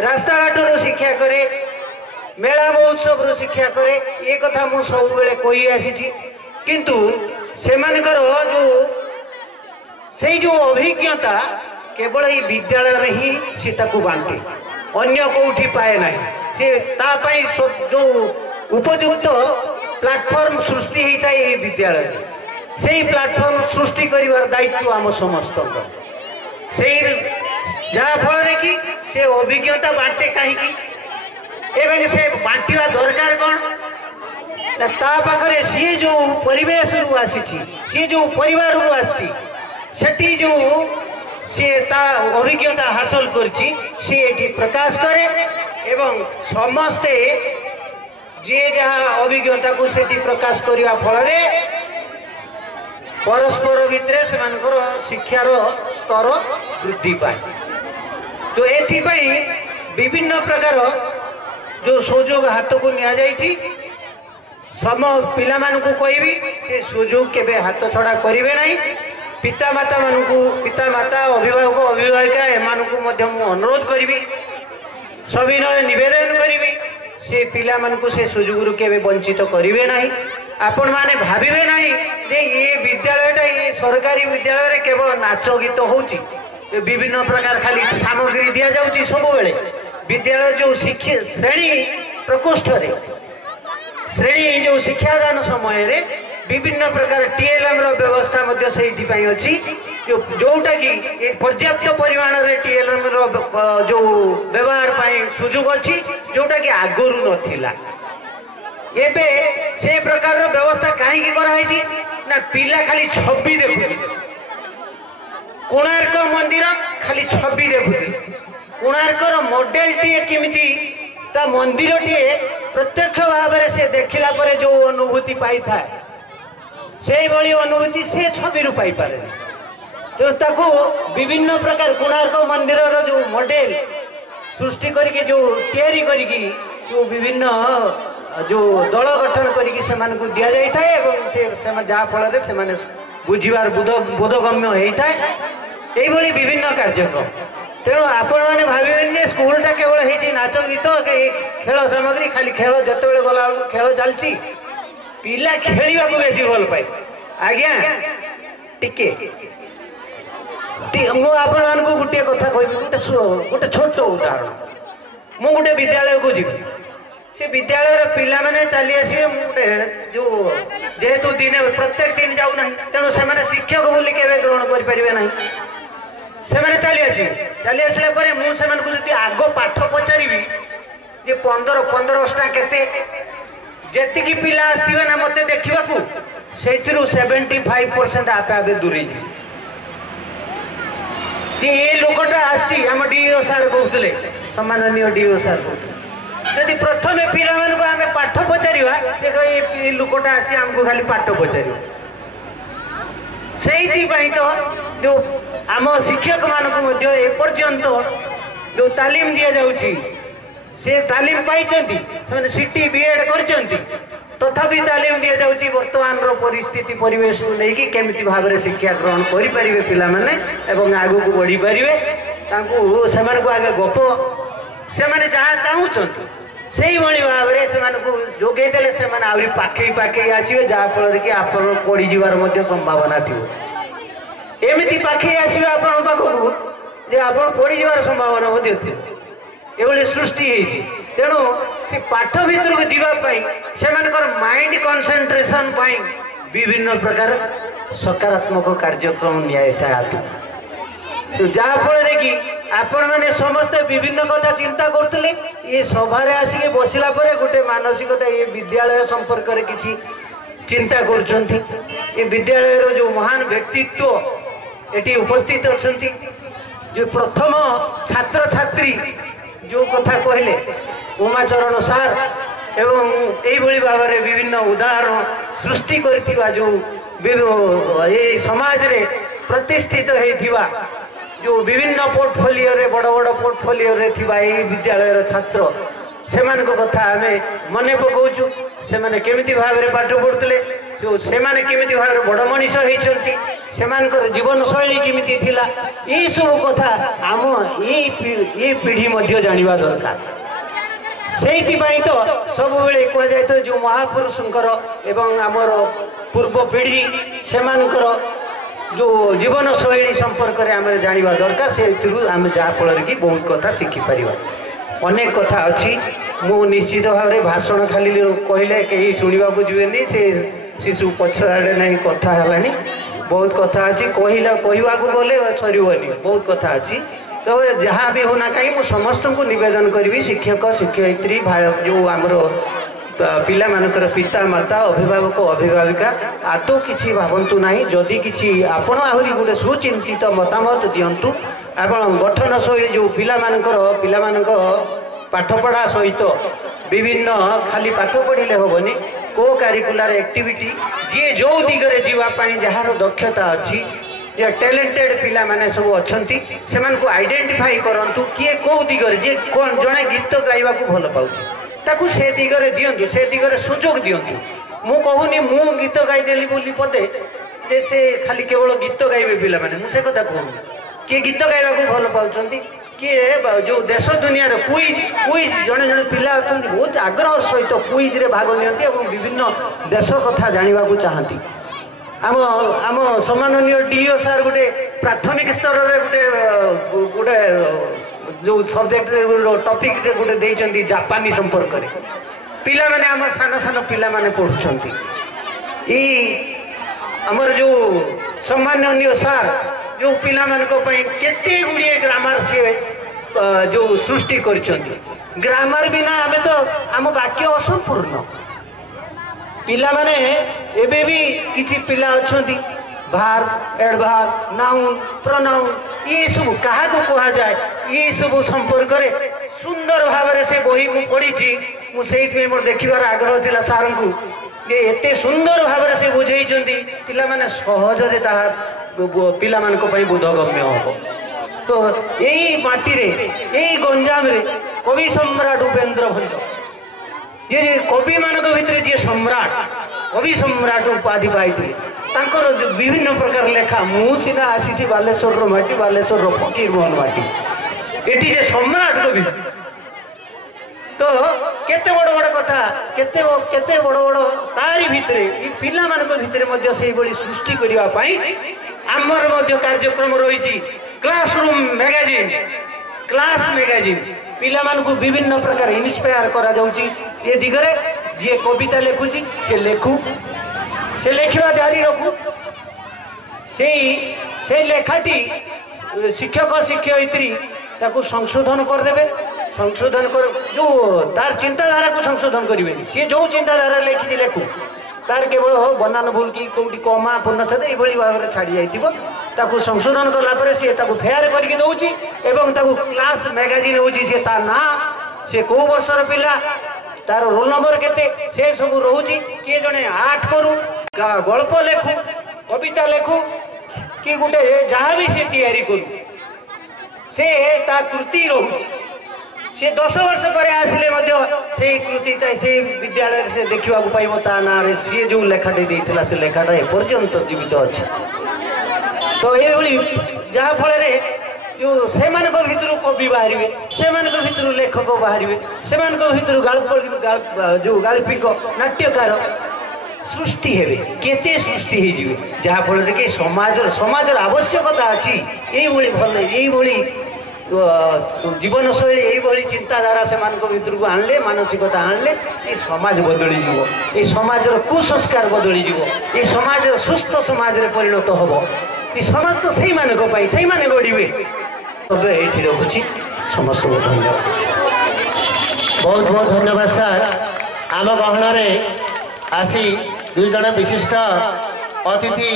रास्ता घाट रु शिक्षा करे मेला महोत्सव रु शिक्षा करे ये कथा मु सब बेले कही आसी किंतु सेमानकर जो अभिज्ञता केवल ये विद्यालय ही सी बांटे अन्य कौटी पाए ना से तापाई जो उपयुक्त प्लाटफर्म सृष्टि होता है ये विद्यालय से प्लाटफर्म सृष्टि कर दायित्व आम समस्त से जहाँफल कि से अभिज्ञता बांटे कहीं से बांटा दरकार कौन पाखे सी जो परिवेश रु आसी सी जो परिवार रु आसी जो सी अभिज्ञता हासिल कर प्रकाश करे एवं समस्ते जी जहाँ अभिज्ञता को से प्रकाश करने फल परस्पर भितर से शिक्षार स्तर वृद्धि पाए। तो एथिपाई विभिन्न प्रकार जो सुजोग हाथ को नि सम पिला मानकु कहबी से सुजोग केबे हाथ छड़ा करिवे नहीं। पिता माता अभिभावक अभिभाविका एमानकु मध्य अनुरोध करी सविनय निवेदन करी से पिला मानकु से सुजोग केबे वंचित करिवे नहीं। आपण माने भाविबे नहीं जे ये विद्यालयटा ये सरकारी विद्यालय केवल नाच गीत होउची विभिन्न प्रकार खाली सामग्री दिया जाउची सब बेले विद्यालय जो शिक्षा श्रेणी प्रकोष्ठ रे श्रेणी जो शिक्षादान समय रे विभिन्न प्रकार टीएलएम रो व्यवस्था मध्य सेठी पई अछि जोटा कि एक पर्याप्त परिमाण रे टीएलएम रो जो व्यवहार पई सुযোগ अछि जोटा कि आगरु नथिला। एबे से प्रकार रो व्यवस्था काहे की करा हैछि ना पिला खाली छवि देखु कोणार्क मंदिर खाली छवि देखु कोणार्क रो मॉडल टी केमिति ता मंदिर टी प्रत्यक्ष भाव से देखला परे जो अनुभूति पाई था से बड़ी अनुभूति से छवि रु पाई पारे। तो ताको विभिन्न प्रकार कोणार्क मंदिर रो जो मॉडल सृष्टि करके जो तैयारी करके जो विभिन्न जो दल गठन करके सेमान को दिया जाई था एवं से जहाँ फल से माने बुझीबार बोधगम्य होता है यही विभिन्न कार्यक्रम। तेणु आपण मैंने भावे स्कूलटा केवल है नाच गीत खेल सामग्री खाली खेल जिते गला खेल चलती पिला खेलवा को बेसी भल पाए आज्ञा टिके आपण को गोटे कथा कह गोटे छोट उदाहरण मु गोटे विद्यालय को जी से विद्यालय पिला माने चली आसवे गोटे जो जेहेतु दिन प्रत्येक दिन जाऊना तेणु से शिक्षक बोली के ग्रहण करें ना से चली आसला मुझे आग पाठ पचारि जे 15-15टा केते जेतिकी पिला आसथिबे ना मते देखिबाकू सेथिरु 75% आपे आपे दूरी ये लोकटा आसी हम डीओ सार कहते सम्माननीय डीओ सार कहते प्रथम पिला मानक आम पाठ पचारिवा ये लोकटा आसी आमको खाली पाठ पचार से तो जो आम शिक्षक मानक एपर्यंत जो तालीम दि जाऊँगी से तालीम पाई सीटी बीएड कर तथापि तालीम दि जाऊँगी वर्तमान परिस्थिति परिवेश को लेकिन केमिति भाव में शिक्षा ग्रहण करें पिला माने एवं आगू को बढ़ी पारे से आगे गप से जहाँ चाहूँ से भाव में जोगेदेले से पाखे पाखे आसवे जहाँफल कि आप पड़ी जबार संभावना थी एमती पाखे आसवे आपण पाखक आप पड़ी जबार संभावना थी ये सृष्टि तेणु से पाठ भीतर को जीवाई से माइंड कंसंट्रेशन विभिन्न प्रकार सकारात्मक कार्यक्रम निया तो जहाँफल कि आपण मैंने समस्ते विभिन्न कथा चिंता करते ये सभार आसिक बसला गोटे मानसिकता ये विद्यालय संपर्क में किसी चिंता कर विद्यालय जो महान व्यक्तित्व ये उपस्थित अच्छा जो प्रथम छात्र छात्री जो कथा कहले उमाचरण सार एवं यही भाव में विभिन्न उदाहरण सृष्टि करथिबा जो ये समाज रे प्रतिष्ठित होइथिबा जो विभिन्न पोर्टफोलियो रे बड़ बड़ पोर्टफोलियो रे थिबा ये विद्यालय छात्र से कथा आम मन पकाऊँ से केमिति भाव में पाठ पढ़ुते जो से केमिति भाव में बड़ मनीष होती से जीवन शैली केमिति थिला ये सब कथा आम ये पीढ़ी मध्य जानिबा दरकार से तो सब बेले कह जाए तो जो महापुरुषंकर एवं आमर पूर्व पीढ़ी से जो जीवन शैली संपर्क में आम जाना दरकार से आम जहाँफल कि बहुत कथा शिखिपर अनेक कथा अच्छी मु निश्चित भाव में भाषण खाली कहले कहीं शुणा जीवेनि से शिशु पछाड़े ना कथा है बहुत कथा अच्छी कहवा गले सरबनी बहुत कथा अच्छी तो जहाँ भी होना कहीं मुझे समस्त को निवेदन करी शिक्षक शिक्षयित्री भाई जो आमर पिला मानकर पिता माता अभिभावक अभिभाविका आदौ किसी भावतु ना जदि किसी आपण आहरी गोटे सुचिंतित मतामत दिंतु आपण गठन शैली जो पिला पाठपढ़ा सहित विभिन्न खाली पाठ पढ़ले हेनी को कारिकुलर एक्टिविटी जी जो दिगरे जीवाई जार दक्षता अच्छी टैलेंटेड पिला माने सब अच्छा से आइडेंटिफाई करूँ किए कौ दिगरे जी कौन जड़े गीत गाइबा भल पाऊँ से दिगरे दिंतु से दिगरे सुजोग दिंतु मु कहूनी मु गीत गाईदेली बोली पदे जे से खाली केवल गीत गाइबे पिला माने मुझे कथा कहूनी किए गीत गाइबा भल पाउछंती किए जो देश दुनिया क्विज जड़े जड़े पिला अच्छा बहुत आग्रह सहित क्विज रे भाग नियंती और विभिन्न देश कथा जानवा चाहती आम आम सम्माननीय डीओ सार गोटे प्राथमिक स्तर में गोटे जो सब्जेक्ट टॉपिक गोटे देइचंती जापानी संपर्क में पिला माने आम सान सान पिला माने पढ़ुछंती ई हमर जो सम्माननीय सार जो पिला मानक पई केते गुड़िए ग्रामर से जो सृष्टि करिसंती ग्रामर बिना आमे तो आम वाक्य असंपूर्ण पिला माने एबे भी किछि पिला अछंती भार एडभार नाउन प्रोनाउन ये सब कहा को कहा जाए ये सब संपर्क रे सुंदर भाव से बही मु पढ़ी मु सेइथ मोर देखिबार आग्रह थिला सार को एते सुंदर भाव से बुझेइचंती पिला माने सहज रे ता पिला मानक पई बोधगम्य हो तो यही माटी रे यही गंजाम रे कवि सम्राट उपेंद्र भंज ये कवि मानक भितर जी सम्राट कवि सम्राट उपाधि पाई विभिन्न प्रकार लेखा मु सीना आसी बालेश्वर माटी बालेश्वर फकीर मोहन माटी एटी जे सम्राट कवि तो केते बड़ बड़ कथा केते बड़ बड़ तारी भितरे ई पिला मानक भितरे मध्य सेही बड़ी सृष्टि करिवा पई आमर मध्य कार्यक्रम रही क्लासरूम मैगजीन क्लास मैगजीन पिला मानक विभिन्न प्रकार इन्स्पायर करा जाउची ये दिगरे जे कविता लेखुची से लेखु से लेखिवा जारी रखु से लेखाटी शिक्षक शिक्षयित्री ताकू संशोधन कर देबे संशोधन कर जो तार चिंताधारा को संशोधन करेंगे सी जो चिंताधारा लिखी लेखु तार केवल बनान भूल कि कौटी कमा पूर्ण थे ये भाव में छाड़ी जाइए संशोधन कलापर सी फेयर करके दौची एवं क्लास मैगजीन हूँ सी ता ना सी कौ वर्षर पिला तार रोल नंबर केते से सब रोची किए जड़े आर्ट करू गल्प लेखु कविता लेखु कि गोटे जहाँ भी सी तैयारी करू से ता कृति रोची से 10 वर्ष पर आसिले कृति से विद्यालय से देखा पाइब ता ना सी जो लेखाटी देता से लेखाटा एपर्यंत जीवित अच्छे तो ये जहाँ फल जो से भर कवि बाहर से भर लेखक बाहर से भर जो गाल्पिक नाट्यकार सृष्टि हे केते सृष्टि हो जहाँ फल कि समाजर आवश्यकता अच्छी ये भल ये जीवन शैली यही चिंताधारा से भर को आणले मानसिकता आणले ये समाज बदली ये समाजर कुसंस्कार बदली ये समाज सुस्थ समाज रे परिणत हम ये समाज तो सही माने गढ़े तब ये रखुची समस्त धन्यवाद बहुत बहुत धन्यवाद सर आम गहन आसी 2 जन विशिष्ट अतिथि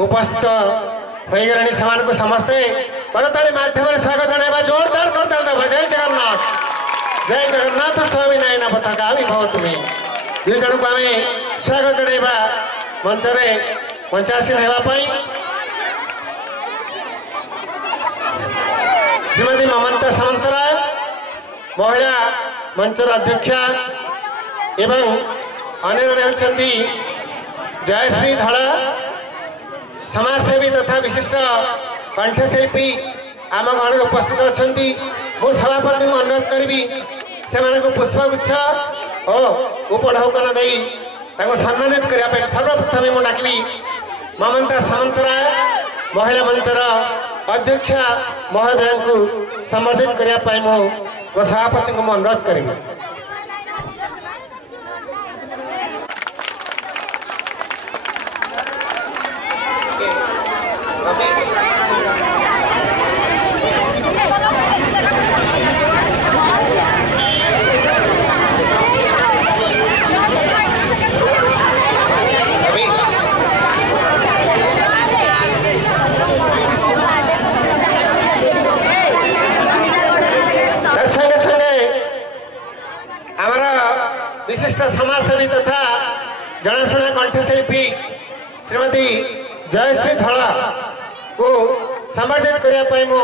उपस्थित हो गए समान को समस्ते करताली माध्यम स्वागत जनाइबा जोरदार करताल देबा जय जगन्नाथ स्वामी नयना पताका विभव तुम्हें 2 जन को आम स्वागत जनाइबा मंच रे मंचासीन हेबाई श्रीमती ममता सामंतराय महिला मंचर अध्यक्षा एवं अन्य जड़े होती जयश्री धड़ा समाजसेवी तथा विशिष्ट कंठशिल्पी आम गण उपस्थित अच्छा मु सभापति को अनुरोध करी से पुष्पगुच्छ और उपढौकन दे सम्मानित करने सर्वप्रथम मुझे डाकबी ममता सामंतराय महिला मंचर अध्यक्ष महोदय को संबर्धित करने मो सभापति को अनुरोध करी। विशिष्ट समाजसेवी तथा जनाशुना कंठशिल्पी श्रीमती जयश्री धला को संबर्धित करने मु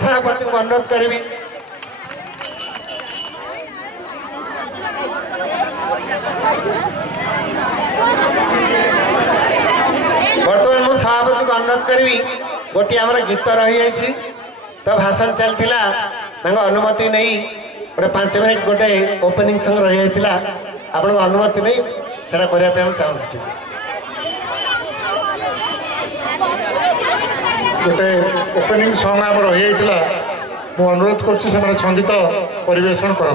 सभापति को अनुरोध करी। बर्तमान मु सभापति को अनुरोध करी गोटे आम गीत रही तो भाषण चलता अनुमति नहीं गोटे 5 मिनिट गोटे ओपनिंग सॉन्ग रही आपन अनुमति नहीं सेटा करने हम चाहूँ। गोटे ओपनिंग सॉन्ग आम रही मु अनुरोध कर संगीत परिवेषण कर।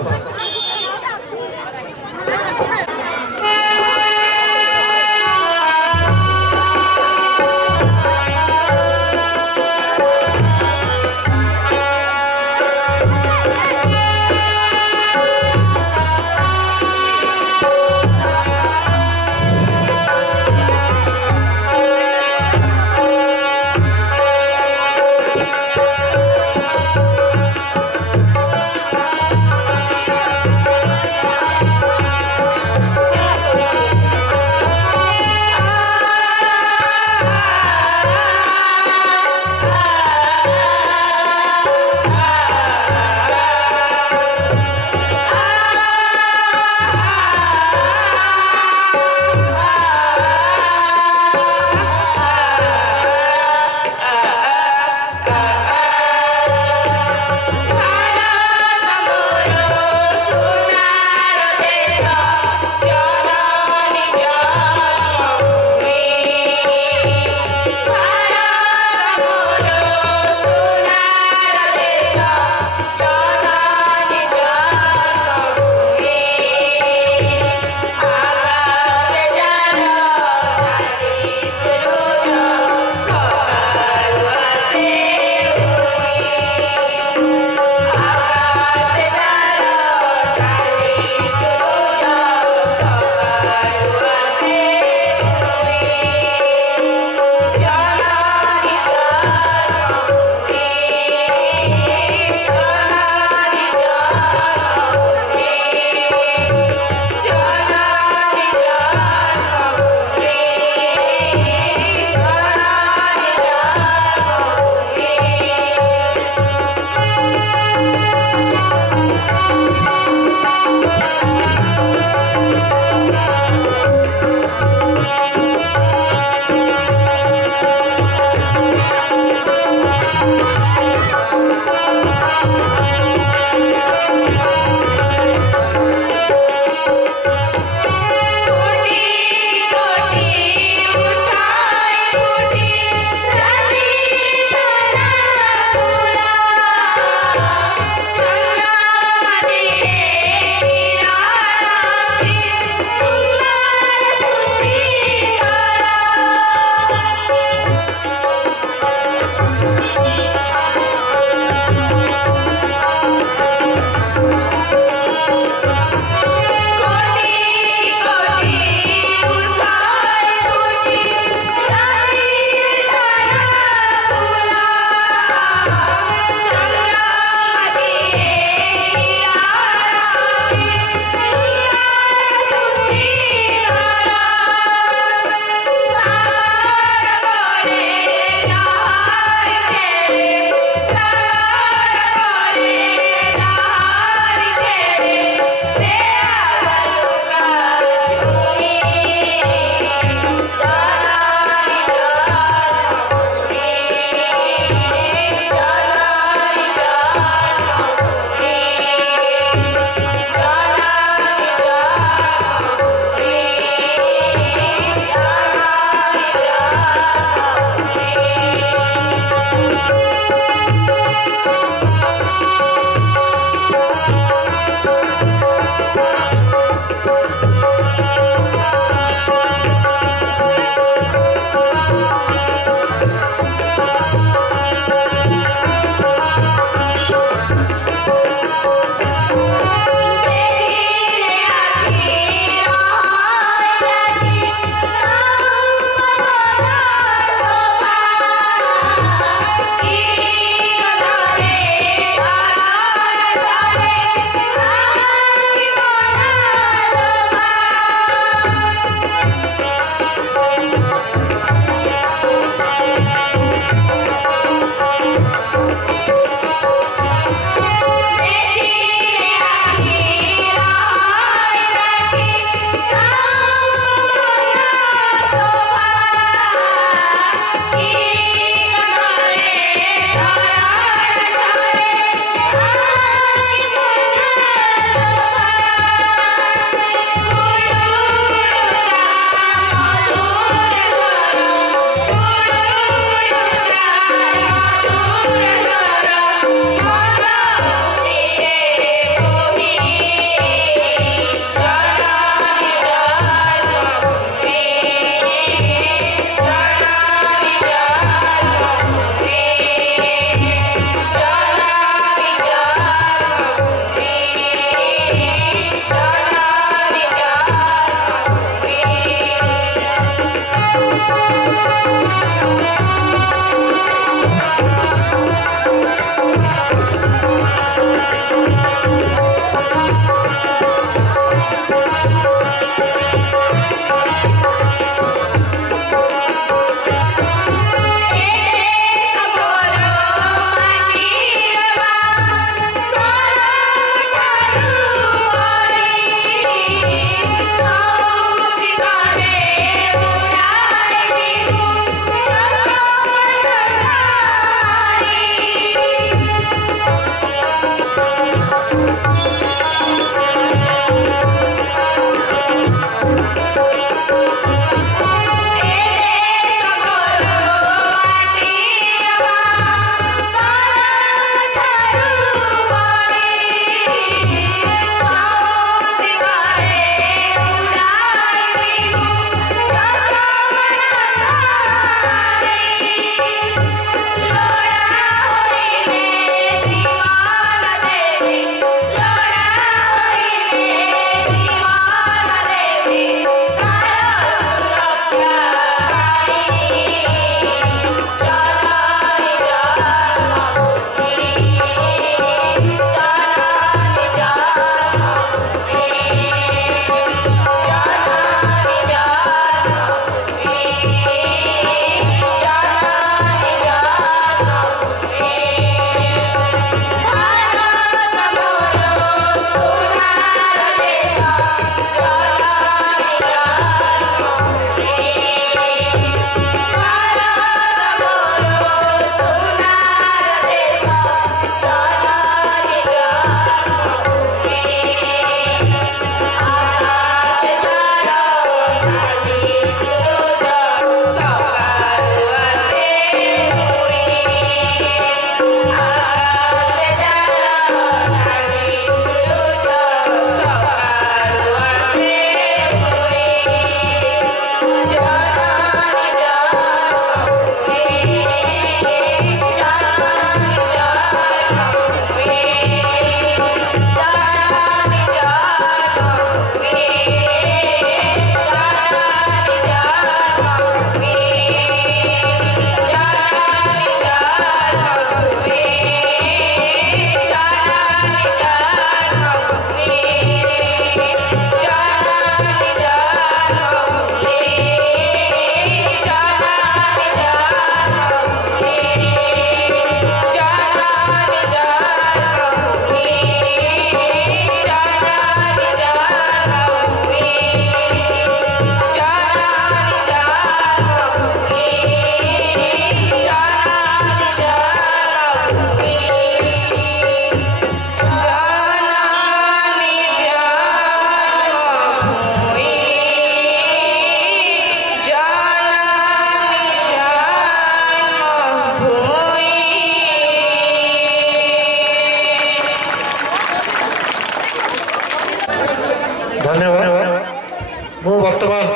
ବର୍ତ୍ତମାନ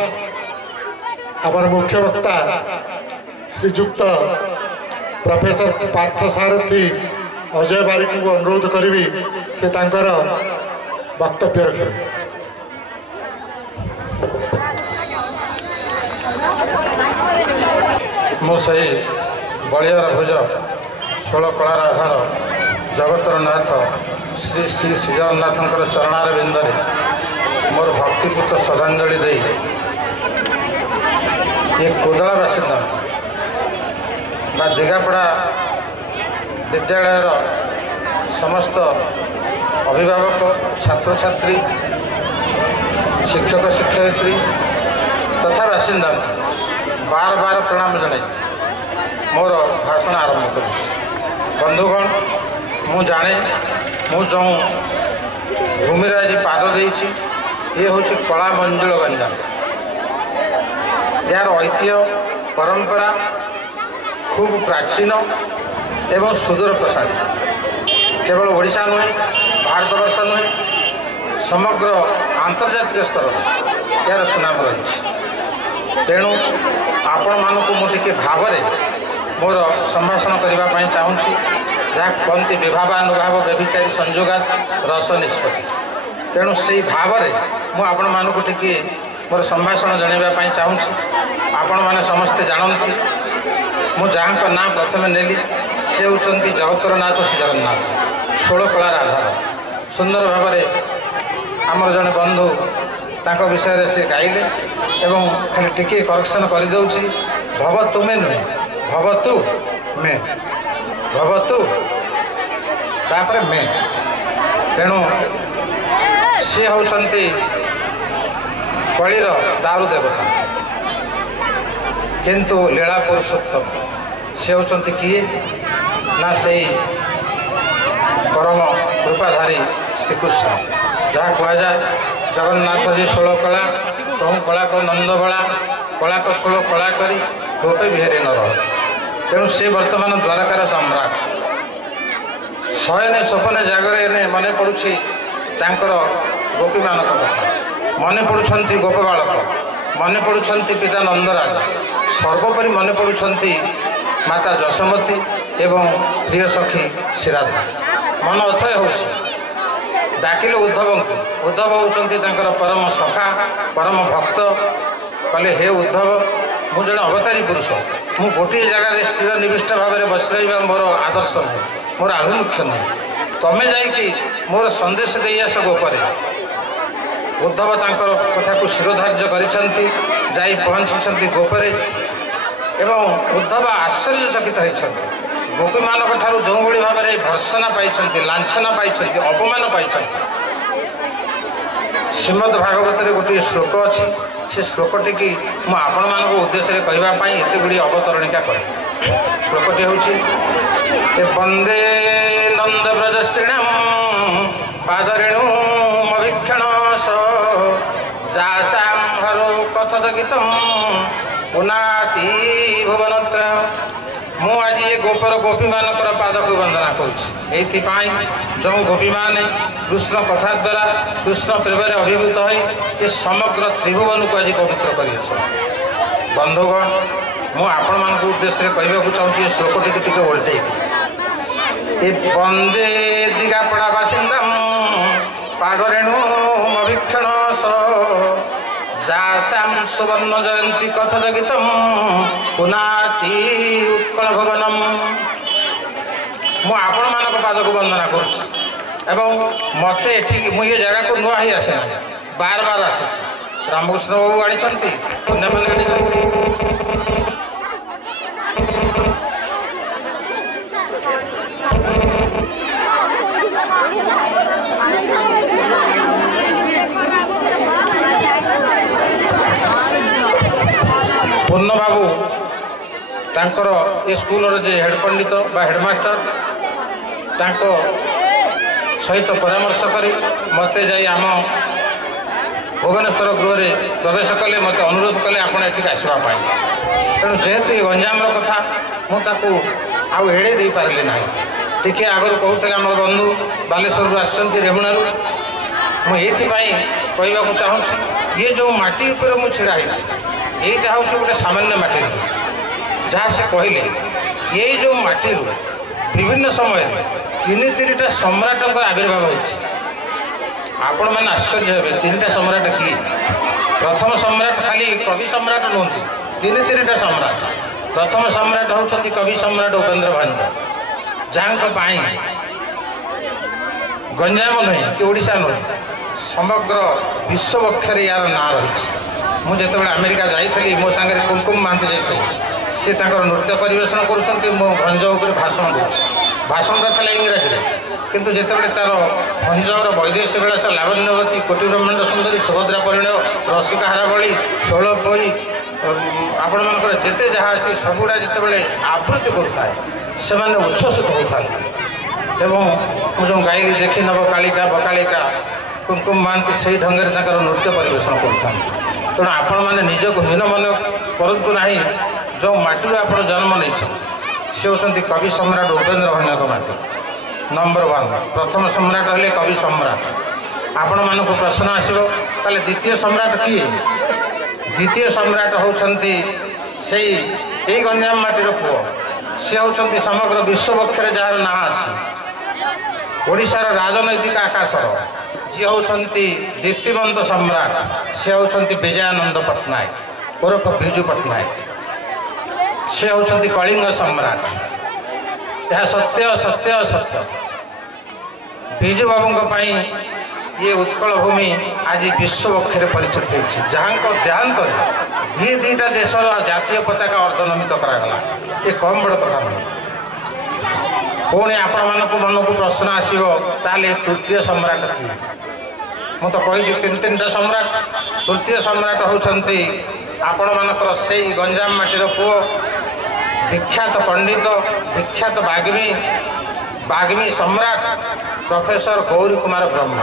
ଆମର ମୁଖ୍ୟ ବକ୍ତା ଶ୍ରୀଯୁକ୍ତ ପ୍ରଫେସର ପାର୍ଥ ସାରଥୀ ଅଜୟ ବାରିକଙ୍କୁ ଅନୁରୋଧ କରିବି ସେ ତାଙ୍କର ବକ୍ତବ୍ୟ ରଖିବେ। ମୁଁ ସେହି ବଳିଆର ଭୁଜ ଷୋଳ କଳାର ଆଧାର ଜଗତର ନାଥ ଶ୍ରୀ ଶ୍ରୀ ଶ୍ରୀଜଗନ୍ନାଥଙ୍କର ଚରଣାର ବିନ୍ଦରେ ମୋର ଭକ୍ତିପୂତ ଶ୍ରଦ୍ଧାଞ୍ଜଳି ଦେଇ ଏ କୋଦଳା ବାସିନ୍ଦା ବା ଦିଗାପଡ଼ା ବିଦ୍ୟାଳୟର ସମସ୍ତ ଅଭିଭାବକ ଛାତ୍ରଛାତ୍ରୀ ଶିକ୍ଷକ ଶିକ୍ଷୟିତ୍ରୀ ତଥା ବାସିନ୍ଦା ବାର ବାର ପ୍ରଣାମ ଜଣାଇ ମୋର ଭାଷଣ ଆରମ୍ଭ କରୁଛି। ବନ୍ଧୁଗଣ, ମୁଁ ଜାଣେ ମୁଁ ଯେଉଁ ଭୂମିରେ ଆଜି ପାଦ ଦେଇଛି ଇଏ ହେଉଛି କଳା ମଞ୍ଜୁଳ ଗଞ୍ଜାମ। ଏହାର ଐତିହ୍ୟ ପରମ୍ପରା ଖୁବ୍ ପ୍ରାଚୀନ ଏବଂ ସୁଦୂର ପ୍ରସାରୀ। କେବଳ ଓଡ଼ିଶା ନୁହେଁ, ଭାରତବର୍ଷ ନୁହେଁ, ସମଗ୍ର ଆନ୍ତର୍ଜାତିକ ସ୍ତରରେ ଏହାର ସୁନାମ ରହିଛି। ତେଣୁ ଆପଣମାନଙ୍କୁ ମୁଁ ଟିକେ ଭାବରେ ମୋର ସମ୍ଭାଷଣ କରିବା ପାଇଁ ଚାହୁଁଛି, ଯାହା କୁହନ୍ତି ବିଭାବାନୁଭାବ ବ୍ୟଭିଚାରୀ ସଂଯୋଗାତ ରସ ନିଷ୍ପତ୍ତି। ତେଣୁ ସେହି ଭାବରେ ମୁଁ ଆପଣମାନଙ୍କୁ ଟିକିଏ ମୋର ସମ୍ଭାଷଣ ଜଣାଇବା ପାଇଁ ଚାହୁଁଛି। ଆପଣମାନେ ସମସ୍ତେ ଜାଣନ୍ତି ମୁଁ ଯାହାଙ୍କ ନାଁ ପ୍ରଥମେ ନେଲି ସେ ହେଉଛନ୍ତି ଜଗତର ନାଥ ଶ୍ରୀ ଜଗନ୍ନାଥ, ଷୋଳ କଳାର ଆଧାର। ସୁନ୍ଦର ଭାବରେ ଆମର ଜଣେ ବନ୍ଧୁ ତାଙ୍କ ବିଷୟରେ ସେ ଗାଇଲେ ଏବଂ ଖାଲି ଟିକିଏ କରେକ୍ସନ୍ କରିଦେଉଛି, ଭବ ତୁମେ ନୁହେଁ, ଭବ ତୁ ମେ, ଭବ ତୁ ତାପରେ ମେ। ତେଣୁ ସେ ହେଉଛନ୍ତି କଳିର ଦାରୁ ଦେବତା, କିନ୍ତୁ ଲୀଳା ପୁରୁଷୋତ୍ତମ ସେ ହେଉଛନ୍ତି କିଏ ନା ସେଇ ପରମ କୃପାଧାରୀ ଶ୍ରୀକୃଷ୍ଣ। ଯାହା କୁହାଯାଏ ଜଗନ୍ନାଥ ଯେ ଷୋଳ କଳା କହୁ କଳାକ ନନ୍ଦବଳା, କଳାକ ଷୋଳ କଳା କରି ଗୋପେ ବିହାରୀ ନର। ତେଣୁ ସେ ବର୍ତ୍ତମାନ ଦ୍ୱାରକାର ସମ୍ରାଟ। ଶୟନେ ସ୍ୱପନେ ଜାଗରେ ମନେ ପଡ଼ୁଛି ତାଙ୍କର ଗୋପୀମାନଙ୍କ କଥା, ମନେ ପଡ଼ୁଛନ୍ତି ଗୋପ ବାଳକ, ମନେ ପଡ଼ୁଛନ୍ତି ପିତା ନନ୍ଦରାଜ, ସର୍ବୋପରି ମନେ ପଡ଼ୁଛନ୍ତି ମାତା ଯଶୋମତୀ ଏବଂ ପ୍ରିୟ ସଖୀ ଶ୍ରୀରାଧା। ମନ ଅଥୟ ହେଉଛି। ଡାକିଲେ ଉଦ୍ଧବଙ୍କୁ, ଉଦ୍ଧବ ହେଉଛନ୍ତି ତାଙ୍କର ପରମ ସଖା, ପରମ ଭକ୍ତ। କହିଲେ ହେ ଉଦ୍ଧବ, ମୁଁ ଜଣେ ଅବତାରୀ ପୁରୁଷ, ମୁଁ ଗୋଟିଏ ଜାଗାରେ ସ୍ଥିର ନିବିଷ୍ଟ ଭାବରେ ବସି ରହିବା ମୋର ଆଦର୍ଶ ନୁହେଁ, ମୋର ଆଭିମୁଖ୍ୟ ନୁହେଁ। ତମେ ଯାଇକି ମୋର ସନ୍ଦେଶ ଦେଇ ଆସ ଗୋପରେ। ଉଦ୍ଧବ ତାଙ୍କର କଥାକୁ ଶିରୋଧାର୍ଯ୍ୟ କରିଛନ୍ତି, ଯାଇ ପହଞ୍ଚିଛନ୍ତି ଗୋପରେ ଏବଂ ଉଦ୍ଧବ ଆଶ୍ଚର୍ଯ୍ୟଚକିତ ହୋଇଛନ୍ତି। ଗୋପୀମାନଙ୍କ ଠାରୁ ଯେଉଁଭଳି ଭାବରେ ଭର୍ସନା ପାଇଛନ୍ତି, ଲାଞ୍ଛନା ପାଇଛନ୍ତି, ଅପମାନ ପାଇଛନ୍ତି। ଶ୍ରୀମଦ୍ ଭାଗବତରେ ଗୋଟିଏ ଶ୍ଲୋକ ଅଛି, ସେ ଶ୍ଲୋକଟିକି ମୁଁ ଆପଣମାନଙ୍କ ଉଦ୍ଦେଶ୍ୟରେ କହିବା ପାଇଁ ଏତେ ଗୁଡ଼ିଏ ଅବତରଣିକା କରେ। ଶ୍ଲୋକଟି ହେଉଛି ବନ୍ଦେ ନନ୍ଦ ବ୍ରଜସ୍ତ୍ରୀଣାମ ପାଦରେଣୁ ଅଭୀକ୍ଷଣ ଯାସାଂ ହରୋ কথତ ଗୀତଂ ପୁନାତି ଭୁବନତ୍ର। ମୁଁ ଆଜି ଏ ଗୋପର ଗୋପୀମାନଙ୍କର ପାଦକୁ ବନ୍ଦନା କରୁଛି। ଏଇଥିପାଇଁ ଯେଉଁ ଗୋପୀମାନେ କୃଷ୍ଣ କଥା ଦ୍ୱାରା କୃଷ୍ଣ ପ୍ରେମରେ ଅଭିଭୂତ ହୋଇ ଏ ସମଗ୍ର ତ୍ରିଭୁବନକୁ ଆଜି ପବିତ୍ର କରିଅଛନ୍ତି। ବନ୍ଧୁଗଣ, ମୁଁ ଆପଣମାନଙ୍କ ଉଦ୍ଦେଶ୍ୟରେ କହିବାକୁ ଚାହୁଁଛି ଏ ଶ୍ଲୋକଟିକୁ ଟିକେ ଓଲଟେଇ ଏ ବନ୍ଦେ ଦିଗାପଡ଼ା ବାସିନ୍ଦା ପାଦରେଣୁ ଅଭୀକ୍ଷଣ ଯାସାଂ ସୁବର୍ଣ୍ଣ ଜୟନ୍ତୀ কথତ ଗୀତଂ ପୁନାତି ଉତ୍କଳ ଭୁବନମ୍। ମୁଁ ଆପଣମାନଙ୍କ ପାଦକୁ ବନ୍ଦନା କରୁଛି ଏବଂ ମୋତେ ଏଠିକି ମୁଁ ଏ ଜାଗାକୁ ନୂଆ ହେଇ ଆସେ ନାହିଁ, ବାର ବାର ଆସିଛି। ରାମକୃଷ୍ଣ ବାବୁ ଆଣିଛନ୍ତି, ଅନ୍ୟମାନେ ଆଣିଛନ୍ତି। ପୂର୍ଣ୍ଣବାବୁ ତାଙ୍କର ଏ ସ୍କୁଲର ଯେ ହେଡ଼ ପଣ୍ଡିତ ବା ହେଡ଼ମାଷ୍ଟର ତାଙ୍କ ସହିତ ପରାମର୍ଶ କରି ମୋତେ ଯାଇ ଆମ ଭୁବନେଶ୍ୱର ଗୃହରେ ପ୍ରବେଶ କଲେ, ମୋତେ ଅନୁରୋଧ କଲେ ଆପଣ ଏଠିକି ଆସିବା ପାଇଁ। ତେଣୁ ଯେହେତୁ ଏ ଗଞ୍ଜାମର କଥା ମୁଁ ତାକୁ ଆଉ ଏଡ଼େଇ ଦେଇପାରିଲି ନାହିଁ। ଟିକିଏ ଆଗରୁ କହୁଥିଲେ ଆମର ବନ୍ଧୁ ବାଲେଶ୍ୱରରୁ ଆସିଛନ୍ତି, ରେମୁଣାରୁ। ମୁଁ ଏଇଥିପାଇଁ କହିବାକୁ ଚାହୁଁଛି ଇଏ ଯେଉଁ ମାଟି ଉପରେ ମୁଁ ଛିଡ଼ା ହେଇଛି ଏଇଟା ହେଉଛି ଗୋଟେ ସାମାନ୍ୟ ମାଟି ଯାହା ସେ କହିଲେ ଏଇ ଯେଉଁ ମାଟିରୁ ବିଭିନ୍ନ ସମୟରେ 3ଟା ସମ୍ରାଟଙ୍କର ଆବିର୍ଭାବ ହୋଇଛି। ଆପଣମାନେ ଆଶ୍ଚର୍ଯ୍ୟ ହେବେ 3ଟା ସମ୍ରାଟ କିଏ? ପ୍ରଥମ ସମ୍ରାଟ ଖାଲି କବି ସମ୍ରାଟ ନୁହନ୍ତି, 3ଟା ସମ୍ରାଟ। ପ୍ରଥମ ସମ୍ରାଟ ହେଉଛନ୍ତି କବି ସମ୍ରାଟ ଉପେନ୍ଦ୍ର ଭଞ୍ଜ, ଯାହାଙ୍କ ପାଇଁ ଗଞ୍ଜାମ ନୁହେଁ କି ଓଡ଼ିଶା ନୁହେଁ ସମଗ୍ର ବିଶ୍ୱ ବକ୍ଷରେ ୟାର ନାଁ ରହିଛି। ମୁଁ ଯେତେବେଳେ ଆମେରିକା ଯାଇଥିଲି ମୋ ସାଙ୍ଗରେ କୁମକୁମ ମହାନ୍ତି ଯାଇଥିଲି, ସେ ତାଙ୍କର ନୃତ୍ୟ ପରିବେଷଣ କରୁଛନ୍ତି, ମୁଁ ଭଞ୍ଜ ଉପରେ ଭାଷଣ ଦେଉଛି। ଭାଷଣଟା ଥିଲା ଇଂରାଜୀରେ, କିନ୍ତୁ ଯେତେବେଳେ ତାର ଭଞ୍ଜର ବୈଦେଶିକ ବିଳାସ ଲାବଣ୍ୟବତୀ କୋଟି ବ୍ରହ୍ମାଣ୍ଡ ସୁନ୍ଦରୀ ସୁଭଦ୍ରା ପରିଣୟ ରସିକା ହାରାବଳୀ ଷୋଳ ପୋଇ ଆପଣମାନଙ୍କର ଯେତେ ଯାହା ଅଛି ସବୁଗୁଡ଼ା ଯେତେବେଳେ ଆବୃତ୍ତି କରୁଥାଏ ସେମାନେ ଉଚ୍ଛ୍ୱସିତ ହେଉଥାନ୍ତି। ଏବଂ ମୁଁ ଯେଉଁ ଗାଈ ଦେଖି ନେବ କାଳିକା ବକାଳିକା କୁମକୁମ ମହାନ୍ତି ସେଇ ଢଙ୍ଗରେ ତାଙ୍କର ନୃତ୍ୟ ପରିବେଷଣ କରୁଥାନ୍ତି। ତେଣୁ ଆପଣମାନେ ନିଜକୁ ହୀନ ମନେ କରନ୍ତୁ ନାହିଁ। ଯେଉଁ ମାଟିରୁ ଆପଣ ଜନ୍ମ ନେଇଛନ୍ତି ସେ ହେଉଛନ୍ତି କବି ସମ୍ରାଟ ଉପେନ୍ଦ୍ର ଭଞ୍ଜଙ୍କ ମାଟି। ନମ୍ବର 1 ପ୍ରଥମ ସମ୍ରାଟ ହେଲେ କବି ସମ୍ରାଟ। ଆପଣମାନଙ୍କୁ ପ୍ରଶ୍ନ ଆସିବ ତାହେଲେ ଦ୍ୱିତୀୟ ସମ୍ରାଟ କିଏ? ଦ୍ୱିତୀୟ ସମ୍ରାଟ ହେଉଛନ୍ତି ସେଇ ଏଇ ଗଞ୍ଜାମ ମାଟିର ପୁଅ। ସେ ହେଉଛନ୍ତି ସମଗ୍ର ବିଶ୍ୱ ବକ୍ଷରେ ଯାହାର ନାଁ ଅଛି, ଓଡ଼ିଶାର ରାଜନୈତିକ ଆକାଶର ଯିଏ ହେଉଛନ୍ତି ଦୀପ୍ତିମନ୍ତ ସମ୍ରାଟ, ସେ ହେଉଛନ୍ତି ବିଜୟାନନ୍ଦ ପଟ୍ଟନାୟକ ଓରଫ ବିଜୁ ପଟ୍ଟନାୟକ। ସେ ହେଉଛନ୍ତି କଳିଙ୍ଗ ସମ୍ରାଟ। ଏହା ସତ୍ୟ ସତ୍ୟ ସତ୍ୟ। ବିଜୁ ବାବୁଙ୍କ ପାଇଁ ଇଏ ଉତ୍କଳ ଭୂମି ଆଜି ବିଶ୍ୱ ବକ୍ଷରେ ପରିଚିତ ହୋଇଛି, ଯାହାଙ୍କ ଦେହାନ୍ତରେ 2ଟା ଦେଶର ଜାତୀୟ ପତାକା ଅର୍ଦ୍ଧନମିତ କରାଗଲା। ଏ କମ୍ ବଡ଼ କଥା ନୁହେଁ। ପୁଣି ଆପଣମାନଙ୍କ ମନକୁ ପ୍ରଶ୍ନ ଆସିବ ତାହେଲେ ତୃତୀୟ ସମ୍ରାଟ କିଏ? ମୁଁ ତ କହିଛି 3ଟା ସମ୍ରାଟ। ତୃତୀୟ ସମ୍ରାଟ ହେଉଛନ୍ତି ଆପଣମାନଙ୍କର ସେଇ ଗଞ୍ଜାମ ମାଟିର ପୁଅ, ବିଖ୍ୟାତ ପଣ୍ଡିତ, ବିଖ୍ୟାତ ବାଗ୍ମୀ ସମ୍ରାଟ ପ୍ରଫେସର ଗୌରୀ କୁମାର ବ୍ରହ୍ମ।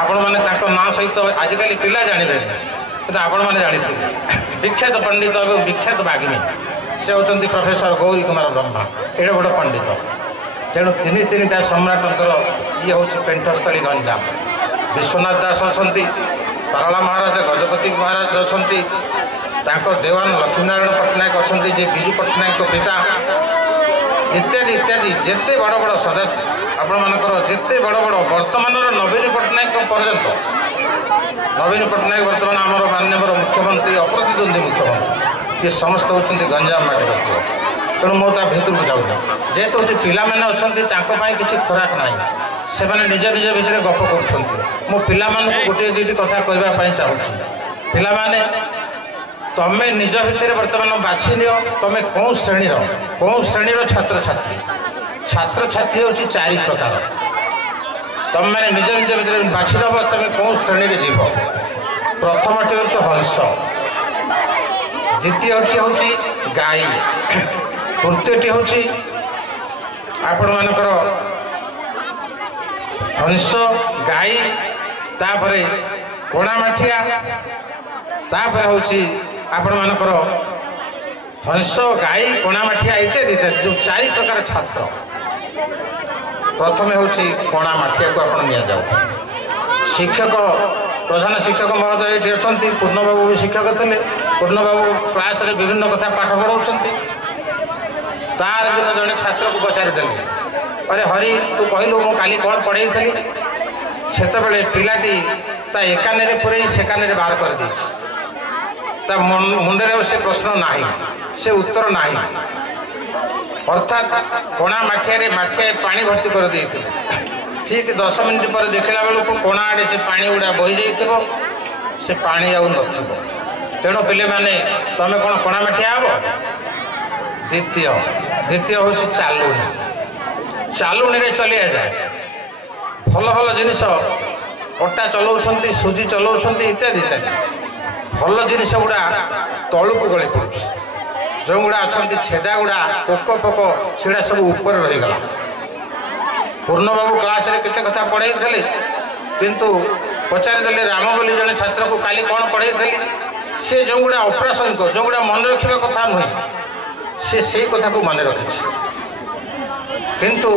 ଆପଣମାନେ ତାଙ୍କ ନାଁ ସହିତ ଆଜିକାଲି ପିଲା ଜାଣିବେନି, କିନ୍ତୁ ଆପଣମାନେ ଜାଣିଥିବେ। ବିଖ୍ୟାତ ପଣ୍ଡିତ ଏବଂ ବିଖ୍ୟାତ ବାଗ୍ମୀ ସେ ହେଉଛନ୍ତି ପ୍ରଫେସର ଗୌରୀ କୁମାର ବ୍ରହ୍ମ, ଏଡ଼େ ବଡ଼ ପଣ୍ଡିତ। ତେଣୁ 3ଟା ସମ୍ରାଟଙ୍କର ଇଏ ହେଉଛି ପେଣ୍ଠସ୍ଥଳୀ ଗଞ୍ଜାମ। ବିଶ୍ୱନାଥ ଦାସ ଅଛନ୍ତି, ପାରଳା ମହାରାଜ ଗଜପତି ମହାରାଜ ଅଛନ୍ତି, ତାଙ୍କ ଦେୱାନ ଲକ୍ଷ୍ମୀନାରାୟଣ ପଟ୍ଟନାୟକ ଅଛନ୍ତି ଯେ ବିଜୁ ପଟ୍ଟନାୟକଙ୍କ ପିତା, ଇତ୍ୟାଦି ଇତ୍ୟାଦି। ଯେତେ ବଡ଼ ବଡ଼ ସଦସ୍ୟ ଆପଣମାନଙ୍କର ଯେତେ ବଡ଼ ବଡ଼ ବର୍ତ୍ତମାନର ନବୀନ ପଟ୍ଟନାୟକ ପର୍ଯ୍ୟନ୍ତ, ନବୀନ ପଟ୍ଟନାୟକ ବର୍ତ୍ତମାନ ଆମର ମାନ୍ୟବର ମୁଖ୍ୟମନ୍ତ୍ରୀ, ଅପ୍ରତିଦ୍ୱନ୍ଦ୍ୱୀ ମୁଖ୍ୟମନ୍ତ୍ରୀ, ଇଏ ସମସ୍ତେ ହେଉଛନ୍ତି ଗଞ୍ଜାମ ମାଟିର ପୁଅ। ତେଣୁ ମୁଁ ତା ଭିତରକୁ ଯାଉନି। ଯେହେତୁ ପିଲାମାନେ ଅଛନ୍ତି ତାଙ୍କ ପାଇଁ କିଛି ଖୋରାକ ନାହିଁ, ସେମାନେ ନିଜ ନିଜ ଭିତରେ ଗପ କରୁଛନ୍ତି। ମୁଁ ପିଲାମାନଙ୍କୁ ଗୋଟିଏ 2ଟି କଥା କହିବା ପାଇଁ ଚାହୁଁଛି। ପିଲାମାନେ ତମେ ନିଜ ଭିତରେ ବର୍ତ୍ତମାନ ବାଛି ନିଅ ତମେ କେଉଁ ଶ୍ରେଣୀର ଛାତ୍ରଛାତ୍ରୀ। ଛାତ୍ରଛାତ୍ରୀ ହେଉଛି 4 ପ୍ରକାର। ତମେମାନେ ନିଜ ନିଜ ଭିତରେ ବାଛି ନେବ ତମେ କେଉଁ ଶ୍ରେଣୀରେ ଯିବ। ପ୍ରଥମଟି ହେଉଛି ହଂସ, ଦ୍ୱିତୀୟଟି ହେଉଛି ଗାଈ, ତୃତୀୟଟି ହେଉଛି ଆପଣମାନଙ୍କର ହଂସ, ଗାଈ, ତାପରେ କୋଣା ମାଠିଆ, ତାପରେ ହେଉଛି ଆପଣମାନଙ୍କର ହଂସ, ଗାଈ, କୋଣା ମାଠିଆ ଇତ୍ୟାଦି ଇତ୍ୟାଦି। ଯେଉଁ 4 ପ୍ରକାର ଛାତ୍ର, ପ୍ରଥମେ ହେଉଛି କୋଣା ମାଠିଆକୁ ଆପଣ ନିଆଯାଉ। ଶିକ୍ଷକ, ପ୍ରଧାନ ଶିକ୍ଷକ ମହୋଦୟ ଏଠି ଅଛନ୍ତି। ପୂର୍ଣ୍ଣବାବୁ ବି ଶିକ୍ଷକ ଥିଲେ। ପୂର୍ଣ୍ଣବାବୁ କ୍ଲାସରେ ବିଭିନ୍ନ କଥା ପାଠ ପଢ଼ାଉଛନ୍ତି। ତାର ଦିନ ଜଣେ ଛାତ୍ରକୁ ପଚାରିଦେଲେ, ଆରେ ହରି ତୁ କହିଲୁ ମୁଁ କାଲି କ'ଣ ପଢ଼େଇଥିଲି? ସେତେବେଳେ ପିଲାଟି ତା ଏକାନରେ ପୁରେଇ ସେକାନରେ ବାହାର କରିଦେଇଛି। ତା ମୁଣ୍ଡରେ ଆଉ ସେ ପ୍ରଶ୍ନ ନାହିଁ, ସେ ଉତ୍ତର ନାହିଁ। ଅର୍ଥାତ୍ କୋଣା ମାଠିଆରେ ମାଠିଆଏ ପାଣି ଭର୍ତ୍ତି କରିଦେଇଥିଲେ। ଠିକ୍ 10 ମିନିଟ୍ ପରେ ଦେଖିଲା ବେଳକୁ କୋଣା ଆଡ଼େ ସେ ପାଣି ଗୁଡ଼ା ବୋହିଯାଇଥିବ, ସେ ପାଣି ଆଉ ନଥିବ। ତେଣୁ ପିଲାମାନେ ତମେ କ'ଣ କୋଣା ମାଠିଆ ହେବ? ଦ୍ୱିତୀୟ ହେଉଛି ଚାଲୁଣି। ଚାଲୁଣିରେ ଚଲିଆଯାଏ। ଭଲ ଭଲ ଜିନିଷ ଅଟା ଚଲାଉଛନ୍ତି, ସୁଜି ଚଲାଉଛନ୍ତି ଇତ୍ୟାଦି ଇତ୍ୟାଦି। ଭଲ ଜିନିଷ ଗୁଡ଼ା ତଳକୁ ଗଳି ପଡ଼ୁଛି। ଯେଉଁଗୁଡ଼ା ଅଛନ୍ତି ଛେଦା ଗୁଡ଼ା, ପୋକ ସେଗୁଡ଼ା ସବୁ ଉପରେ ରହିଗଲା। ପୂର୍ଣ୍ଣବାବୁ କ୍ଲାସରେ କେତେ କଥା ପଢ଼େଇଥିଲେ, କିନ୍ତୁ ପଚାରିଦେଲେ ରାମ ବୋଲି ଜଣେ ଛାତ୍ରକୁ କାଲି କ'ଣ ପଢ଼େଇଥିଲି? ସେ ଯେଉଁଗୁଡ଼ା ଅପ୍ରାସଙ୍ଗିକ, ଯେଉଁଗୁଡ଼ା ମନେ ରଖିବା କଥା ନୁହେଁ, ସେ ସେଇ କଥାକୁ ମନେ ରଖିଛି। କିନ୍ତୁ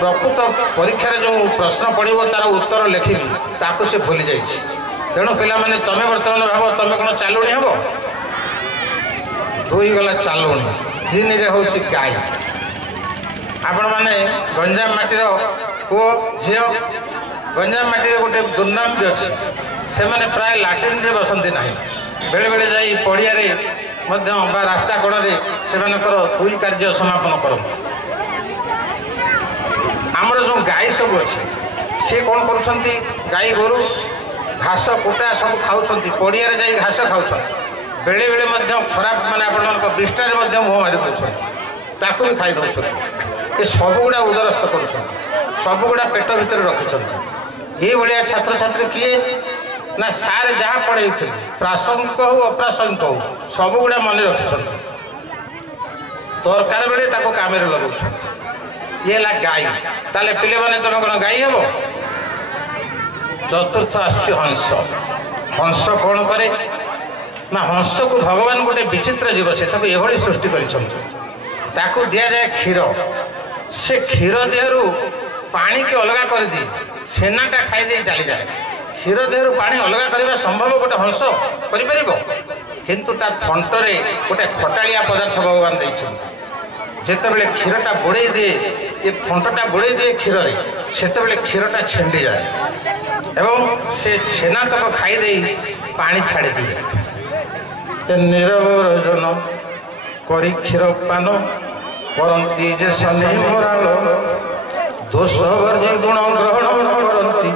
ପ୍ରକୃତ ପରୀକ୍ଷାରେ ଯେଉଁ ପ୍ରଶ୍ନ ପଡ଼ିବ ତାର ଉତ୍ତର ଲେଖିବି ତାକୁ ସେ ଭୁଲି ଯାଇଛି। ତେଣୁ ପିଲାମାନେ ତମେ ବର୍ତ୍ତମାନ ଭାବ ତମେ କ'ଣ ଚାଲୁଣି ହେବ? 2 ଗଲା ଚାଲୁଣି, 3ରେ ହେଉଛି ଗାଈ। ଆପଣମାନେ ଗଞ୍ଜାମ ମାଟିର ପୁଅ ଝିଅ, ଗଞ୍ଜାମ ମାଟିରେ ଗୋଟେ ଦୁର୍ନାମ ବି ଅଛି, ସେମାନେ ପ୍ରାୟ ଲାଟ୍ରିନ୍ରେ ବସନ୍ତି ନାହିଁ। ବେଳେବେଳେ ଯାଇ ପଡ଼ିଆରେ ମଧ୍ୟ ବା ରାସ୍ତା କଡ଼ରେ ସେମାନଙ୍କର 2 କାର୍ଯ୍ୟ ସମାପନ କରନ୍ତି। ଆମର ଯେଉଁ ଗାଈ ସବୁ ଅଛି ସିଏ କ'ଣ କରୁଛନ୍ତି? ଗାଈ ଗୋରୁ ଘାସ କୁଟା ସବୁ ଖାଉଛନ୍ତି, ପଡ଼ିଆରେ ଯାଇ ଘାସ ଖାଉଛନ୍ତି। ବେଳେବେଳେ ମଧ୍ୟ ଖରାପ ମାନେ ଆପଣମାନଙ୍କ ବିଷ୍ଟାରେ ମଧ୍ୟ ମୁହଁ ମାରି ଦେଉଛନ୍ତି, ତାକୁ ବି ଖାଇ ଦେଉଛନ୍ତି। ଏ ସବୁଗୁଡ଼ା ଉଦରସ୍ଥ କରୁଛନ୍ତି, ସବୁଗୁଡ଼ା ପେଟ ଭିତରେ ରଖୁଛନ୍ତି। ଏଇଭଳିଆ ଛାତ୍ରଛାତ୍ରୀ କିଏ ନା ସାର୍ ଯାହା ପଢ଼େଇଥିଲେ ପ୍ରାସଙ୍ଗିକ ହଉ ଅପ୍ରାସଙ୍ଗିକ ହଉ ସବୁଗୁଡ଼ା ମନେ ରଖିଛନ୍ତି, ଦରକାର ବେଳେ ତାକୁ କାମରେ ଲଗାଉଛନ୍ତି। ଇଏ ହେଲା ଗାଈ। ତାହେଲେ ପିଲାମାନେ ତମେ କ'ଣ ଗାଈ ହେବ? ଚତୁର୍ଥ ଆସୁଛି ହଂସ। ହଂସ କ'ଣ କରେ ନା ହଂସକୁ ଭଗବାନ ଗୋଟେ ବିଚିତ୍ର ଜୀବ, ସେ ତାକୁ ଏଭଳି ସୃଷ୍ଟି କରିଛନ୍ତି। ତାକୁ ଦିଆଯାଏ କ୍ଷୀର, ସେ କ୍ଷୀର ଦେହରୁ ପାଣିକି ଅଲଗା କରିଦିଏ, ଛେନାଟା ଖାଇଦେଇ ଚାଲିଯାଏ। କ୍ଷୀର ଦେହରୁ ପାଣି ଅଲଗା କରିବା ସମ୍ଭବ ଗୋଟେ ହଂସ କରିପାରିବ? କିନ୍ତୁ ତା ଥଣ୍ଟରେ ଗୋଟେ ଖଟାଳିଆ ପଦାର୍ଥ ଭଗବାନ ଦେଇଛନ୍ତି। ଯେତେବେଳେ କ୍ଷୀରଟା ବୁଡ଼େଇ ଦିଏ, ଏ ଥଣ୍ଟଟା ବୁଡ଼େଇ ଦିଏ କ୍ଷୀରରେ, ସେତେବେଳେ କ୍ଷୀରଟା ଛିଣ୍ଡିଯାଏ ଏବଂ ସେ ଛେନା ତକ ଖାଇଦେଇ ପାଣି ଛାଡ଼ିଦିଏ। ନିରବରଜନ କରି କ୍ଷୀର ପାନ କରନ୍ତି ଯେ ଶନି ମରାଳ, ଦୋଷ ବର୍ଜି ଗୁଣ ଗ୍ରହଣ କରନ୍ତି,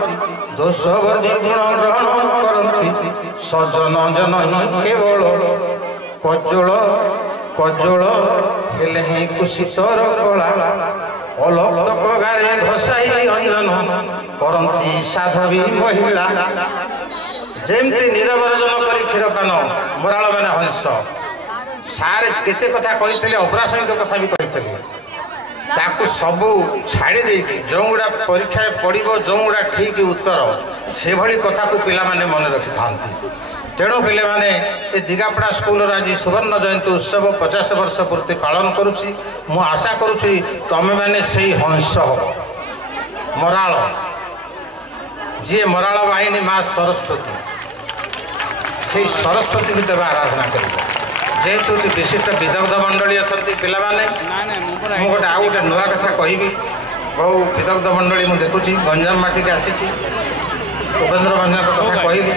ଦୋଷ ବର୍ଜି ଗୁଣ ଗ୍ରହଣ କରନ୍ତି। ସଜନ ଜନ କେବଳ କଜଳ କଜଳ ହେଲେ ହିଁ କୁଶିତର କଳା, ଅଲକ ଗାରେ ଘଷାଇ ଅଞ୍ଜନ କରନ୍ତି ସାଧବୀ ମହିଳା। ଯେମିତି ନିରବରଜନ କରି କ୍ଷୀରପାନ ମରାଳ ମାନେ ହଂସ। ସାର୍ କେତେ କଥା କହିଥିଲେ, ଅପ୍ରାସଙ୍ଗିକ କଥା ବି କହିଥିଲେ, ତାକୁ ସବୁ ଛାଡ଼ି ଦେଇକି ଯେଉଁଗୁଡ଼ା ପରୀକ୍ଷାରେ ପଡ଼ିବ, ଯେଉଁଗୁଡ଼ା ଠିକ୍ ଉତ୍ତର, ସେଭଳି କଥାକୁ ପିଲାମାନେ ମନେ ରଖିଥାନ୍ତି। ତେଣୁ ପିଲାମାନେ ଏ ଦିଗାପଡ଼ା ସ୍କୁଲର ଆଜି ସୁବର୍ଣ୍ଣ ଜୟନ୍ତୀ ଉତ୍ସବ 50 ବର୍ଷ ପୂର୍ତ୍ତି ପାଳନ କରୁଛି। ମୁଁ ଆଶା କରୁଛି ତମେମାନେ ସେଇ ହଂସ ହେବ, ମରାଳ, ଯିଏ ମରାଳ ବାହିନୀ ମା ସରସ୍ୱତୀ, ସେଇ ସରସ୍ୱତୀକୁ ଦେବା ଆରାଧନା କରିବ। ଯେହେତୁ ବିଶିଷ୍ଟ ବିଦଗ୍ଧ ମଣ୍ଡଳୀ ଅଛନ୍ତି ପିଲାମାନେ, ମୁଁ ଗୋଟେ ଆଉ ଗୋଟେ ନୂଆ କଥା କହିବି। ବହୁ ବିଦଗ୍ଧ ମଣ୍ଡଳୀ ମୁଁ ଦେଖୁଛି ଗଞ୍ଜାମ ମାଟିକି ଆସିଛି। ଉପେନ୍ଦ୍ର ଭଞ୍ଜଙ୍କ କଥା କହିଲି।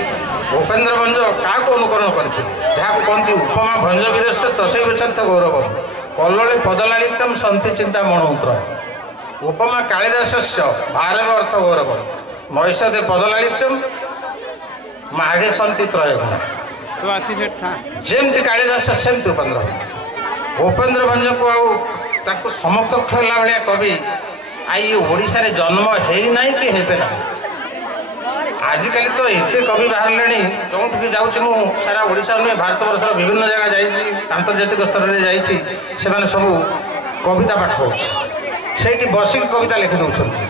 ଉପେନ୍ଦ୍ର ଭଞ୍ଜ କାହାକୁ ଅନୁକରଣ କରିଥିଲେ? ଯାହାକୁ କହନ୍ତି ଉପମା ଭଞ୍ଜ ବୀରସ୍ୟ ତସୈ ବିଚନ୍ତ ଗୌରବ, କଲ୍ଲୋଳେ ପଦଲାଳିତ୍ୟମ୍ ସନ୍ତି ଚିନ୍ତା ମଣୋତ୍ର। ଉପମା କାଳିଦାସସ୍ୟ ଭାରବ ଅର୍ଥ ଗୌରବ, ମହିଷଦେ ପଦଲାଳିତ୍ୟମ୍ ମାଘେ ସନ୍ତି ତ୍ରୟଗୁଣ। ଯେମିତି କାଳିଦାସ ସେମିତି ଉପେନ୍ଦ୍ର ଭଞ୍ଜ। ଉପେନ୍ଦ୍ର ଭଞ୍ଜକୁ ଆଉ ତାକୁ ସମକକ୍ଷ ହେଲା ଭଳିଆ କବି ଆଇ ଓଡ଼ିଶାରେ ଜନ୍ମ ହେଇନାହିଁ କି ହେବେ ନାହିଁ। ଆଜିକାଲି ତ ଏତେ କବି ବାହାରିଲେଣି, ଯେଉଁଠିକି ଯାଉଛି ମୁଁ ସାରା ଓଡ଼ିଶା ନୁହେଁ ଭାରତବର୍ଷର ବିଭିନ୍ନ ଜାଗା ଯାଇଛି, ଆନ୍ତର୍ଜାତିକ ସ୍ତରରେ ଯାଇଛି, ସେମାନେ ସବୁ କବିତା ପାଠ ହେଉଛି, ସେଇଠି ବସିକି କବିତା ଲେଖି ଦେଉଛନ୍ତି।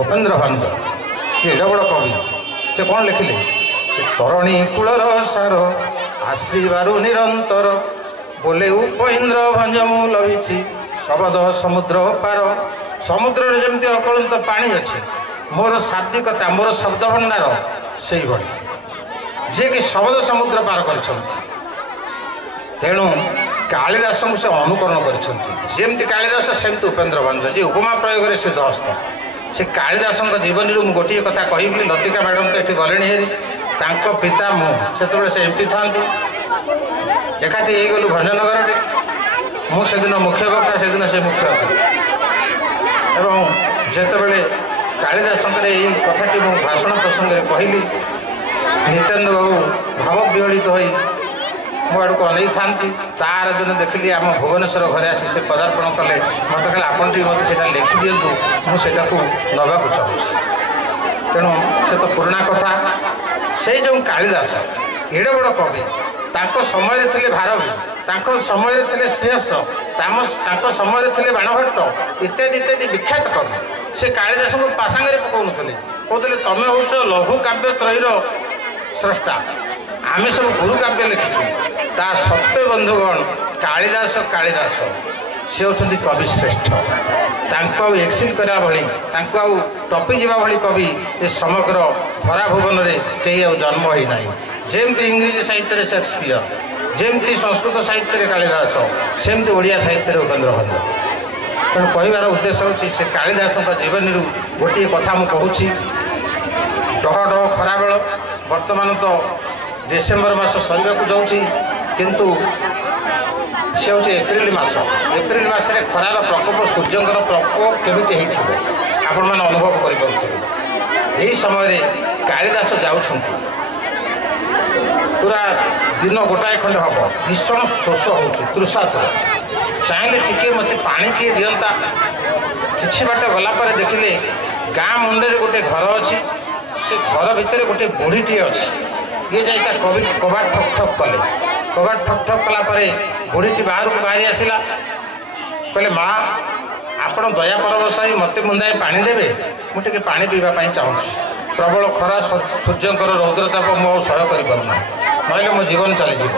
ଉପେନ୍ଦ୍ର ଭଞ୍ଜ ସେ ଏଡ଼େ ବଡ଼ କବି, ସେ କ'ଣ ଲେଖିଲେ? ତରଣୀ କୂଳର ସାର ଆସିବାରୁ ନିରନ୍ତର, ବୋଲେ ଉପେନ୍ଦ୍ର ଭଞ୍ଜ ମୁଁ ଲଭିଛି ଶବଦ ସମୁଦ୍ର ପାର। ସମୁଦ୍ରରେ ଯେମିତି ଅକଳନ୍ତ ପାଣି ଅଛି, ମୋର ଶାବ୍ଦିକତା, ମୋର ଶବ୍ଦ ଭଣ୍ଡାର ସେଇଭଳି, ଯିଏକି ଶବଦ ସମୁଦ୍ର ପାର କରିଛନ୍ତି। ତେଣୁ କାଳିଦାସଙ୍କୁ ସେ ଅନୁକରଣ କରିଛନ୍ତି। ଯେମିତି କାଳିଦାସ ସେମିତି ଉପେନ୍ଦ୍ର ଭଞ୍ଜ, ଯିଏ ଉପମା ପ୍ରୟୋଗରେ ସିଦ୍ଧହସ୍ତ। ସେ କାଳିଦାସଙ୍କ ଜୀବନୀରୁ ମୁଁ ଗୋଟିଏ କଥା କହିବି। ଲତିକା ମ୍ୟାଡ଼ାମ୍ ତ ଏଠି ଗଲେଣି ହେରି, ତାଙ୍କ ପିତା ମୁଁ ସେତେବେଳେ ସେ MP ଥାନ୍ତି, ଏକାଠି ହେଇଗଲୁ ଭଞ୍ଜନଗରରେ। ମୁଁ ସେଦିନ ମୁଖ୍ୟ ବକ୍ତା, ସେଦିନ ସେ ମୁଖ୍ୟ ଅତିଥି। ଏବଂ ଯେତେବେଳେ କାଳିଦାସଙ୍କର ଏଇ କଥାଟି ମୁଁ ଭାଷଣ ପ୍ରସଙ୍ଗରେ କହିଲି, ନିତ୍ୟାନନ୍ଦ ବାବୁ ଭାବ ବିହଳିତ ହୋଇ ମୋ ଆଡ଼କୁ ଅନେଇଥାନ୍ତି। ତାର ଦିନ ଦେଖିଲି ଆମ ଭୁବନେଶ୍ୱର ଘରେ ଆସି ସେ ପଦାର୍ପଣ କଲେ। ମୋତେ କହିଲେ ଆପଣ ଟିକେ ମୋତେ ସେଇଟା ଲେଖିଦିଅନ୍ତୁ, ମୁଁ ସେଇଟାକୁ ନେବାକୁ ଚାହୁଁଛି। ତେଣୁ ସେ ତ ପୁରୁଣା କଥା। ସେଇ ଯେଉଁ କାଳିଦାସ ଏଡ଼େ ବଡ଼ କବି, ତାଙ୍କ ସମୟରେ ଥିଲେ ଭାରବୀ, ତାଙ୍କ ସମୟରେ ଥିଲେ ଶ୍ରେୟସ, ତାଙ୍କ ସମୟରେ ଥିଲେ ବାଣଭଟ୍ଟ ଇତ୍ୟାଦି ଇତ୍ୟାଦି ବିଖ୍ୟାତ କବି। ସେ କାଳିଦାସଙ୍କୁ ପାସାଙ୍ଗରେ ପକାଉନଥିଲେ, କହୁଥିଲେ ତମେ ହେଉଛ ଲଘୁ କାବ୍ୟ ତ୍ରୟୀର ସ୍ରଷ୍ଟା, ଆମେ ସବୁ ଗୁରୁ କାବ୍ୟ ଲେଖିଛୁ। ତା ସତ୍ତ୍ୱେ ବନ୍ଧୁଗଣ କାଳିଦାସ ସେ ହେଉଛନ୍ତି କବି ଶ୍ରେଷ୍ଠ। ତାଙ୍କୁ ଆଉ ଏକ୍ସିଲ୍ କରିବା ଭଳି ତାଙ୍କୁ ଆଉ ଟପି ଯିବା ଭଳି କବି ଏ ସମଗ୍ର ଧରା ଭୁବନରେ କେହି ଆଉ ଜନ୍ମ ହୋଇନାହିଁ। ଯେମିତି ଇଂରେଜ ସାହିତ୍ୟରେ ସେକ୍ସପିୟର, ଯେମିତି ସଂସ୍କୃତ ସାହିତ୍ୟରେ କାଳିଦାସ, ସେମିତି ଓଡ଼ିଆ ସାହିତ୍ୟରେ ଉପେନ୍ଦ୍ର ଭଞ୍ଜ। ତେଣୁ କହିବାର ଉଦ୍ଦେଶ୍ୟ ହେଉଛି ସେ କାଳିଦାସଙ୍କ ଜୀବନୀରୁ ଗୋଟିଏ କଥା ମୁଁ କହୁଛି। ଡହ ଡହ ଖରାବେଳ, ବର୍ତ୍ତମାନ ତ ଡିସେମ୍ବର ମାସ ସରିବାକୁ ଯାଉଛି, କିନ୍ତୁ ସେ ହେଉଛି ଏପ୍ରିଲ ମାସ। ଏପ୍ରିଲ ମାସରେ ଖରାର ପ୍ରକୋପ, ସୂର୍ଯ୍ୟଙ୍କର ପ୍ରକୋପ କେମିତି ହେଇଥିବ ଆପଣମାନେ ଅନୁଭବ କରିପାରୁଥିବେ। ଏହି ସମୟରେ କାଳିଦାସ ଯାଉଛନ୍ତି, ପୁରା ଦିନ ଗୋଟାଏ ଖଣ୍ଡେ ହେବ, ଭୀଷଣ ଶୋଷ ହେଉଛି, ତୃଷାତୁର। ଚାହିଁଲେ ଟିକିଏ ମୋତେ ପାଣି ଟିକିଏ ଦିଅନ୍ତା। କିଛି ବାଟ ଗଲା ପରେ ଦେଖିଲେ ଗାଁ ମୁଣ୍ଡରେ ଗୋଟେ ଘର ଅଛି, ସେ ଘର ଭିତରେ ଗୋଟେ ବୁଢ଼ୀଟିଏ ଅଛି। ଇଏ ଯାଇ ତା କବାଟ ଠକ୍ ଠକ୍ କଲେ। କବାଟ ଠକ୍ ଠକ୍ କଲା ପରେ ବୁଢ଼ୀଟି ବାହାରକୁ ବାହାରି ଆସିଲା। କହିଲେ, ମା, ଆପଣ ଦୟା ପରବଶ ହୋଇ ମୋତେ ମୁନ୍ଦାଏ ପାଣି ଦେବେ, ମୁଁ ଟିକେ ପାଣି ପିଇବା ପାଇଁ ଚାହୁଁଛି। ପ୍ରବଳ ଖରା, ସୂର୍ଯ୍ୟଙ୍କର ରୌଦ୍ରତାପ ମୁଁ ଆଉ ସହ୍ୟ କରିପାରୁନାହିଁ, ନହେଲେ ମୋ ଜୀବନ ଚାଲିଯିବ।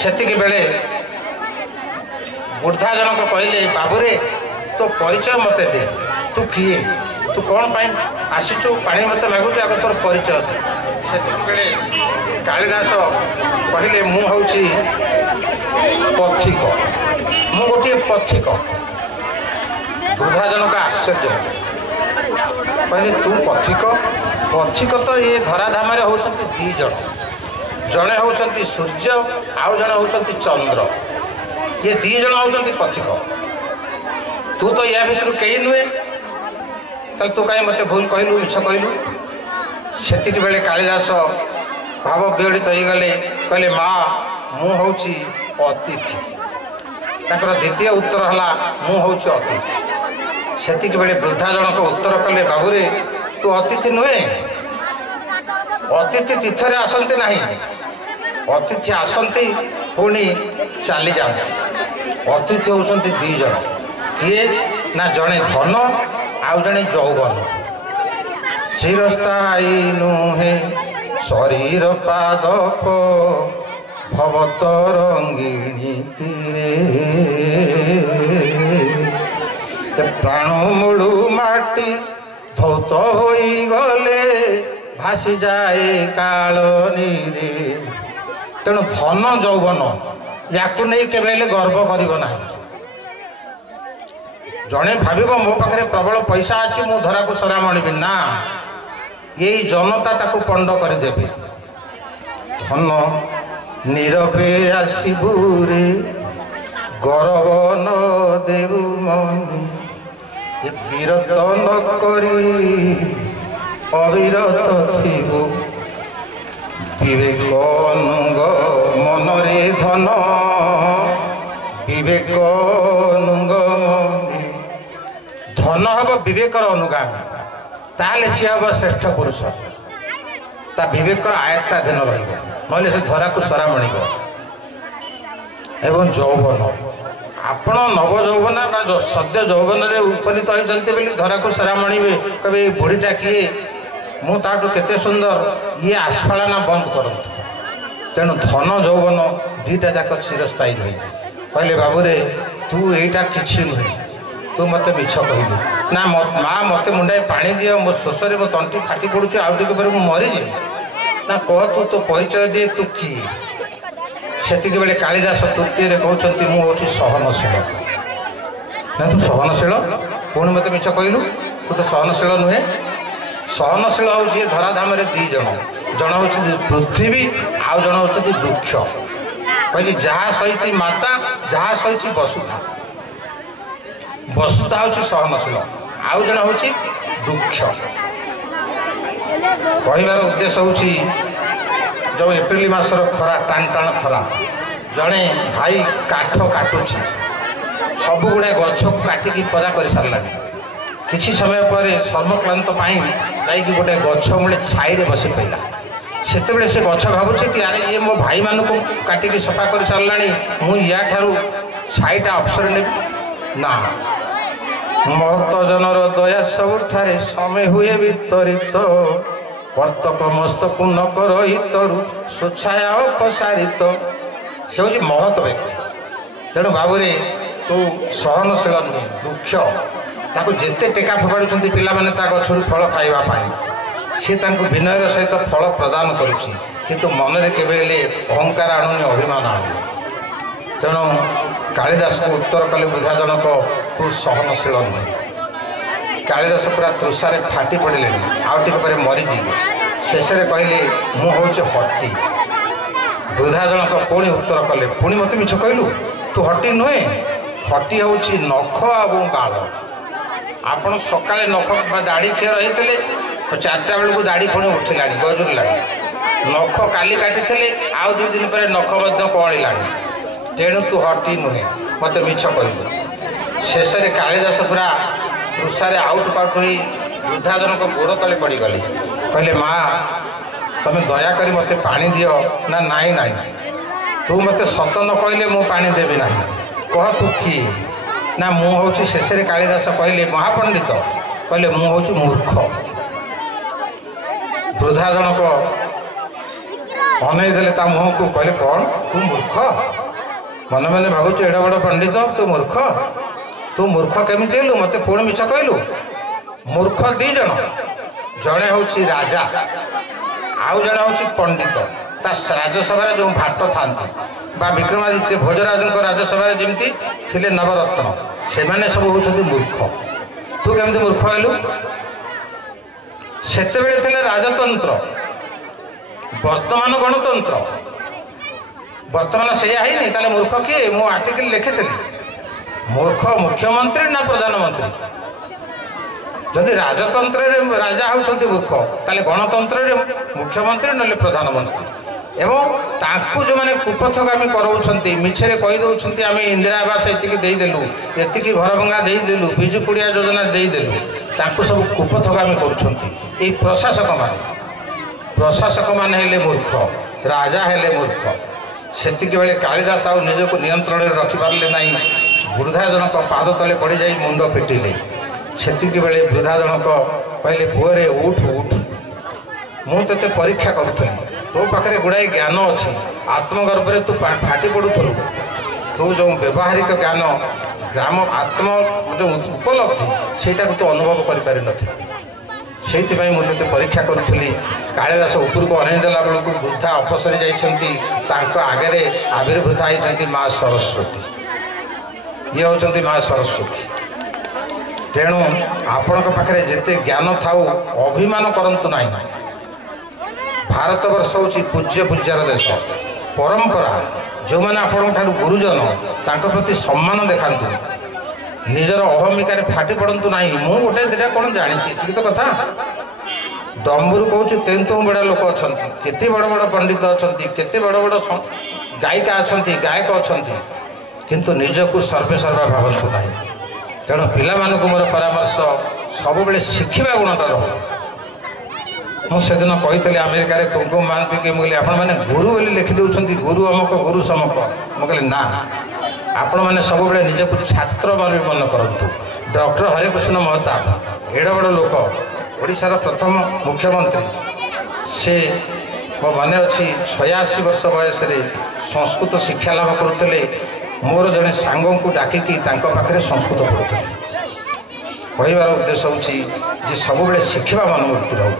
ସେତିକି ବେଳେ ବୃଦ୍ଧା ଜଣକ କହିଲେ, ବାବୁରେ, ତୋ ପରିଚୟ ମୋତେ ଦେ, ତୁ କିଏ, ତୁ କ'ଣ ପାଇଁ ଆସିଛୁ, ପାଣି ମୋତେ ମାଗୁଛୁ, ଆଗ ତୋର ପରିଚୟ ଦେ। ସେତିକିବେଳେ କାଳିଦାସ କହିଲେ, ମୁଁ ହେଉଛି ପଥିକ, ମୁଁ ଗୋଟିଏ ପଥିକ। ବୃଦ୍ଧା ଜଣକ ଆଶ୍ଚର୍ଯ୍ୟ କହିଲେ, ତୁ ପଥିକ? ପଥିକ ତ ଏ ଧରାଧାମରେ ହେଉଛନ୍ତି ଦୁଇ ଜଣ, ଜଣେ ହେଉଛନ୍ତି ସୂର୍ଯ୍ୟ, ଆଉ ଜଣେ ହେଉଛନ୍ତି ଚନ୍ଦ୍ର। ଇଏ ଦୁଇ ଜଣ ହେଉଛନ୍ତି ପଥିକ, ତୁ ତ ୟା ଭିତରୁ କେହି ନୁହେଁ, ତାହେଲେ ତୁ କାହିଁ ମୋତେ ଭୁଲ କହିଲୁ, ମିଛ କହିଲୁ? ସେତିକି ବେଳେ କାଳିଦାସ ଭାବ ବିହଳିତ ହୋଇଗଲେ। କହିଲେ, ମା, ମୁଁ ହେଉଛି ଅତିଥି। ତାଙ୍କର ଦ୍ୱିତୀୟ ଉତ୍ତର ହେଲା, ମୁଁ ହେଉଛି ଅତିଥି। ସେତିକି ବେଳେ ବୃଦ୍ଧା ଜଣକ ଉତ୍ତର କଲେ, ବାବୁରେ, ତୁ ଅତିଥି ନୁହେଁ, ଅତିଥି ତୀର୍ଥରେ ଆସନ୍ତି ନାହିଁ, ଅତିଥି ଆସନ୍ତି ପୁଣି ଚାଲିଯାଆନ୍ତି। ଅତିଥି ହେଉଛନ୍ତି ଦୁଇ ଜଣ। କିଏ ନା, ଜଣେ ଧନ, ଆଉ ଜଣେ ଯୌବନ। ଚିରସ୍ଥାୟୀ ନୁହେଁ ଶରୀର ପାଦପ, ଭବତରଙ୍ଗିଣୀ ତୀରେ, ପ୍ରାଣ ମୂଳୁ ମାଟି ଧୌତ ହୋଇଗଲେ, ଭାସିଯାଏ କାଳନୀରେ। ତେଣୁ ଧନ ଯୌବନ ୟାକୁ ନେଇ କେବେ ହେଲେ ଗର୍ବ କରିବ ନାହିଁ। ଜଣେ ଭାବିବ ମୋ ପାଖରେ ପ୍ରବଳ ପଇସା ଅଛି, ମୁଁ ଧରାକୁ ସରା ମଣିବି ନା, ଏଇ ଜନତା ତାକୁ ପଣ୍ଡ କରିଦେବେ। ଧନ ନୀରବେ ଆସିବୁରେ, ଗରବ ନ ଦେବୁ ମନି, ବିରତ ନ କରି ଅବିରତ ଥିବୁ। ବିବେକ ଅନୁଙ୍ଗ ମନରେ ଧନ, ବିବେକ ଅନୁଙ୍ଗ ମନେ। ଧନ ହେବ ବିବେକର ଅନୁଗାମୀ, ତାହେଲେ ସିଏ ହେବ ଶ୍ରେଷ୍ଠ ପୁରୁଷ। ତା ବିବେକର ଆୟତ୍ତାଧୀନ ରହିବ, ନହେଲେ ସେ ଧରାକୁ ସରା ମଣିବ। ଏବଂ ଯୌବନ, ଆପଣ ନବ ଯୌବନା ବା ସଦ୍ୟ ଯୌବନରେ ଉପନୀତ ହୋଇଛନ୍ତି ବୋଲି ଧରାକୁ ସରା ମଣିବେ, କହିବେ ଏଇ ବୁଢ଼ୀଟା କିଏ, ମୁଁ ତାଠୁ କେତେ ସୁନ୍ଦର, ଇଏ ଆସ୍ଫାଳନା ବନ୍ଦ କରନ୍ତୁ। ତେଣୁ ଧନ ଯୌବନ ଦୁଇଟା ଯାକ ଚିରସ୍ଥାୟୀ ନୁହେଁ। କହିଲେ, ବାବୁରେ, ତୁ ଏଇଟା କିଛି ନୁହେଁ, ତୁ ମୋତେ ମିଛ କହିଲୁ। ନା ମା, ମୋତେ ମୁଣ୍ଡାଏ ପାଣି ଦିଅ, ମୋ ଶୋଷରେ ମୋ ତଣ୍ଟି ଫାଟି ପଡ଼ୁଛି, ଆଉ ଟିକେ ପରେ ମୁଁ ମରିଯିବି। ନା କହ, ତୁ ତୋ ପରିଚୟ ଦିଏ, ତୁ କିଏ? ସେତିକି ବେଳେ କାଳିଦାସ ତୃତୀୟରେ କହୁଛନ୍ତି, ମୁଁ ହେଉଛି ସହନଶୀଳ। ନା ତୁ ସହନଶୀଳ, ପୁଣି ମୋତେ ମିଛ କହିଲୁ, ତୁ ତ ସହନଶୀଳ ନୁହେଁ। ସହନଶୀଳ ହେଉଛି ଏ ଧରାଧାମରେ ଦୁଇ ଜଣ, ଜଣେ ହେଉଛନ୍ତି ପୃଥିବୀ, ଆଉ ଜଣେ ହେଉଛନ୍ତି ବୃକ୍ଷ। କହିଲି, ଯାହା ସହିତ ମାତା, ଯାହା ସହିତ ବସୁଧା। ବସୁଧା ହେଉଛି ସହନଶୀଳ, ଆଉ ଜଣେ ହେଉଛି ବୃକ୍ଷ। କହିବାର ଉଦ୍ଦେଶ୍ୟ ହେଉଛି, ଯେଉଁ ଏପ୍ରିଲ ମାସର ଖରା, ଟାଣ ଟାଣ ଖରା, ଜଣେ ଭାଇ କାଠ କାଟୁଛି, ସବୁଗୁଡ଼ାଏ ଗଛକୁ କାଟିକି ପଦା କରିସାରିଲାଣି। କିଛି ସମୟ ପରେ ସର୍ମକ୍ଳାନ୍ତ ପାଇଁ ଯାଇକି ଗୋଟେ ଗଛ ମୂଳେ ଛାଇରେ ବସି ପଡ଼ିଲା। ସେତେବେଳେ ସେ ଗଛ ଭାବୁଛି କି, ଆରେ ଇଏ ମୋ ଭାଇମାନଙ୍କୁ କାଟିକି ସଫା କରିସାରିଲାଣି, ମୁଁ ୟାଠାରୁ ଛାଇଟା ଅବସର ନେବି ନା। ମହତ ଜନର ଦୟା ସବୁଠାରେ ସମେ ହୁଏ ବିତରିତ, ବର୍ତ୍ତକ ମସ୍ତକୁ ନ କର ହିତରୁ ସ୍ୱଚ୍ଛାୟା ଅପସାରିତ। ସେ ହେଉଛି ମହତ ବ୍ୟକ୍ତି। ତେଣୁ ବାବୁରେ, ତୁ ସହନଶୀଳ ନୁହେଁ, ବୃକ୍ଷ। ତାକୁ ଯେତେ ଟେକା ଫୋପାଡ଼ୁଛନ୍ତି ପିଲାମାନେ ତା ଗଛରୁ ଫଳ ଖାଇବା ପାଇଁ, ସେ ତାଙ୍କୁ ବିନୟର ସହିତ ଫଳ ପ୍ରଦାନ କରୁଛି, କିନ୍ତୁ ମନରେ କେବେ ହେଲେ ଅହଙ୍କାର ଆଣୁନି, ଅଭିମାନ ଆଣୁନି। ତେଣୁ କାଳିଦାସକୁ ଉତ୍ତର କଲେ ବୃଦ୍ଧା ଜଣକ ତୁ ସହନଶୀଳ ନୁହେଁ। କାଳିଦାସ ପୁରା ତୃଷାରେ ଫାଟି ପଡ଼ିଲେଣି, ଆଉ ଟିକେ ପରେ ମରିଯିବେ। ଶେଷରେ କହିଲେ ମୁଁ ହେଉଛି ହଟି। ବୃଦ୍ଧା ଜଣକ ପୁଣି ଉତ୍ତର କଲେ, ପୁଣି ମୋତେ ମିଛ କହିଲୁ, ତୁ ହଟି ନୁହେଁ, ହଟି ହେଉଛି ନଖ ଏବଂ ବାଳ। ଆପଣ ସକାଳେ ନଖ ବା ଦାଢ଼ି କ୍ଷେର ହେଇଥିଲେ, 4ଟା ବେଳକୁ ଦାଢ଼ି ପୁଣି ଉଠିଲାଣି, ଗଜୁରିଲାଣି। ନଖ କାଲି କାଟିଥିଲେ, ଆଉ 2 ଦିନ ପରେ ନଖ ମଧ୍ୟ କଅଁଳିଲାଣି। ତେଣୁ ତୁ ହଟି ନୁହେଁ, ମୋତେ ମିଛ କହିଲୁ। ଶେଷରେ କାଳିଦାସ ପୁରା ତୃଷାରେ ଆଉଟ ପାଉଟ ହୋଇ ବୃଦ୍ଧା ଜଣକ ଗୋଡ଼ ତଳେ ପଡ଼ିଗଲେ। କହିଲେ ମା ତମେ ଦୟାକରି ମୋତେ ପାଣି ଦିଅ। ନା ନାଇଁ ନାଇଁ, ତୁ ମୋତେ ସତ ନ କହିଲେ ମୁଁ ପାଣି ଦେବି ନାହିଁ। କହ ତୁ କିଏ? ନା ମୁଁ ହେଉଛି, ଶେଷରେ କାଳିଦାସ କହିଲେ ମହାପଣ୍ଡିତ। କହିଲେ ମୁଁ ହେଉଛି ମୂର୍ଖ। ବୃଦ୍ଧା ଜଣକ ଅନେଇ ଦେଲେ ତା ମୁହଁକୁ, କହିଲେ କ'ଣ ତୁ ମୂର୍ଖ? ମନେ ମନେ ଭାବୁଛୁ ଏଡ଼େ ବଡ଼ ପଣ୍ଡିତ, ତୁ ମୂର୍ଖ? ତୁ ମୂର୍ଖ କେମିତି ହେଲୁ? ମୋତେ ପୁଣି ମିଛ କହିଲୁ। ମୂର୍ଖ 2 ଜଣ, ଜଣେ ହେଉଛି ରାଜା, ଆଉ ଜଣେ ହେଉଛି ପଣ୍ଡିତ। ତା ରାଜସଭାରେ ଯେଉଁ ଭାଟ ଥାନ୍ତି, ବା ବିକ୍ରମାଦିତ୍ୟ ଭୋଜରାଜଙ୍କ ରାଜସଭାରେ ଯେମିତି ଥିଲେ ନବରତ୍ନ, ସେମାନେ ସବୁ ହେଉଛନ୍ତି ମୂର୍ଖ। ତୁ କେମିତି ମୂର୍ଖ ହେଲୁ? ସେତେବେଳେ ଥିଲା ରାଜତନ୍ତ୍ର, ବର୍ତ୍ତମାନ ଗଣତନ୍ତ୍ର। ବର୍ତ୍ତମାନ ସେଇଆ ହେଇନି, ତାହେଲେ ମୂର୍ଖ କିଏ? ମୁଁ ଆର୍ଟିକଲ ଲେଖିଥିଲି, ମୂର୍ଖ ମୁଖ୍ୟମନ୍ତ୍ରୀ ନା ପ୍ରଧାନମନ୍ତ୍ରୀ? ଯଦି ରାଜତନ୍ତ୍ରରେ ରାଜା ହେଉଛନ୍ତି ମୂର୍ଖ, ତାହେଲେ ଗଣତନ୍ତ୍ରରେ ମୁଖ୍ୟମନ୍ତ୍ରୀ ନହେଲେ ପ୍ରଧାନମନ୍ତ୍ରୀ। ଏବଂ ତାଙ୍କୁ ଯେଉଁମାନେ କୁପଥଗାମୀ କରାଉଛନ୍ତି, ମିଛରେ କହିଦେଉଛନ୍ତି ଆମେ ଇନ୍ଦିରା ଆବାସ ଏତିକି ଦେଇଦେଲୁ, ଏତିକି ଘର ଭଙ୍ଗା ଦେଇଦେଲୁ, ବିଜୁ କୁଡ଼ିଆ ଯୋଜନା ଦେଇଦେଲୁ, ତାଙ୍କୁ ସବୁ କୁପଥଗାମୀ କରୁଛନ୍ତି ଏଇ ପ୍ରଶାସକମାନେ ହେଲେ ମୂର୍ଖ, ରାଜା ହେଲେ ମୂର୍ଖ। ସେତିକି ବେଳେ କାଳିଦାସ ଆଉ ନିଜକୁ ନିୟନ୍ତ୍ରଣରେ ରଖିପାରିଲେ ନାହିଁ। ବୃଦ୍ଧା ଜଣକ ପାଦ ତଳେ ପଡ଼ିଯାଇ ମୁଣ୍ଡ ପିଟିଲେ। ସେତିକି ବେଳେ ବୃଦ୍ଧା ଜଣକ କହିଲେ ପୁଅରେ ଉଠ ଉଠ, ମୁଁ ତୋତେ ପରୀକ୍ଷା କରୁଥିଲି, ତୋ ପାଖରେ ଗୁଡ଼ାଏ ଜ୍ଞାନ ଅଛି, ଆତ୍ମଗର୍ଭରେ ତୁ ଫାଟି ପଡ଼ୁଥିଲୁ। ତୁ ଯେଉଁ ବ୍ୟବହାରିକ ଜ୍ଞାନ, ଆତ୍ମ ଯେଉଁ ଉପଲବ୍ଧି, ସେଇଟାକୁ ତୁ ଅନୁଭବ କରିପାରିନଥିଲୁ। ସେଇଥିପାଇଁ ମୁଁ ତୋତେ ପରୀକ୍ଷା କରୁଥିଲି। କାଳିଦାସ ଉପରକୁ ଅନେଇ ଦେଲା ବେଳକୁ ବୃଦ୍ଧା ଅପସରି ଯାଇଛନ୍ତି। ତାଙ୍କ ଆଗରେ ଆବିର୍ଭୂତ ହେଇଛନ୍ତି ମା ସରସ୍ୱତୀ। ଇଏ ହେଉଛନ୍ତି ମା ସରସ୍ୱତୀ। ତେଣୁ ଆପଣଙ୍କ ପାଖରେ ଯେତେ ଜ୍ଞାନ ଥାଉ ଅଭିମାନ କରନ୍ତୁ ନାହିଁ। ଭାରତବର୍ଷ ହେଉଛି ପୂଜ୍ୟ ପୂଜ୍ୟର ଦେଶ, ପରମ୍ପରା। ଯେଉଁମାନେ ଆପଣଙ୍କ ଠାରୁ ଗୁରୁଜନ, ତାଙ୍କ ପ୍ରତି ସମ୍ମାନ ଦେଖାନ୍ତୁ। ନିଜର ଅହମିକାରେ ଫାଟି ପଡ଼ନ୍ତୁ ନାହିଁ। ମୁଁ ଗୋଟେ ଦୁଇଟା କ'ଣ ଜାଣିଛି, ଏତିକି ତ କଥା। ଡମ୍ବୁରୁ କହୁଛି ତେନ୍ତୁଁ ବଡ଼ ଲୋକ ଅଛନ୍ତି, କେତେ ବଡ଼ ବଡ଼ ପଣ୍ଡିତ ଅଛନ୍ତି, କେତେ ବଡ଼ ବଡ଼ ଗାୟିକା ଅଛନ୍ତି, ଗାୟକ ଅଛନ୍ତି, କିନ୍ତୁ ନିଜକୁ ସର୍ବେସର୍ବା ଭାବନ୍ତୁ ନାହିଁ। ତେଣୁ ପିଲାମାନଙ୍କୁ ମୋର ପରାମର୍ଶ, ସବୁବେଳେ ଶିଖିବା ଗୁଣଟା ରହୁ। ମୁଁ ସେଦିନ କହିଥିଲି ଆମେରିକାରେ କୁମକୁମ ମହାନ୍ତିକି, ମୁଁ କହିଲି ଆପଣମାନେ ଗୁରୁ ବୋଲି ଲେଖିଦେଉଛନ୍ତି, ଗୁରୁ ଅମକ ଗୁରୁ ସମକ। ମୁଁ କହିଲି ନା, ଆପଣମାନେ ସବୁବେଳେ ନିଜକୁ ଛାତ୍ର ବୋଲି ମନେ କରନ୍ତୁ। ଡକ୍ଟର ହରେକୃଷ୍ଣ ମହତାବ ଏଡ଼େ ବଡ଼ ଲୋକ, ଓଡ଼ିଶାର ପ୍ରଥମ ମୁଖ୍ୟମନ୍ତ୍ରୀ। ସେ ମୋ ମନେ ଅଛି 86 ବର୍ଷ ବୟସରେ ସଂସ୍କୃତ ଶିକ୍ଷା ଲାଭ କରୁଥିଲେ। ମୋର ଜଣେ ସାଙ୍ଗଙ୍କୁ ଡାକିକି ତାଙ୍କ ପାଖରେ ସଂସ୍କୃତ ପଢ଼ୁଥିଲେ। କହିବାର ଉଦ୍ଦେଶ୍ୟ ହେଉଛି ଯେ ସବୁବେଳେ ଶିଖିବା ମନୋବୃତ୍ତି ରହୁ।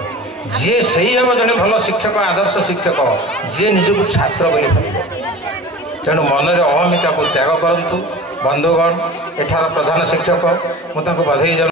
ଯିଏ ସେଇ ହେବ ଜଣେ ଭଲ ଶିକ୍ଷକ, ଆଦର୍ଶ ଶିକ୍ଷକ, ଯିଏ ନିଜକୁ ଛାତ୍ର ବୋଲି ଭାବିବ। ତେଣୁ ମନରେ ଅହମିକାକୁ ତ୍ୟାଗ କରନ୍ତୁ। ବନ୍ଧୁଗଣ, ଏଠାର ପ୍ରଧାନ ଶିକ୍ଷକ, ମୁଁ ତାଙ୍କୁ ବଧେଇ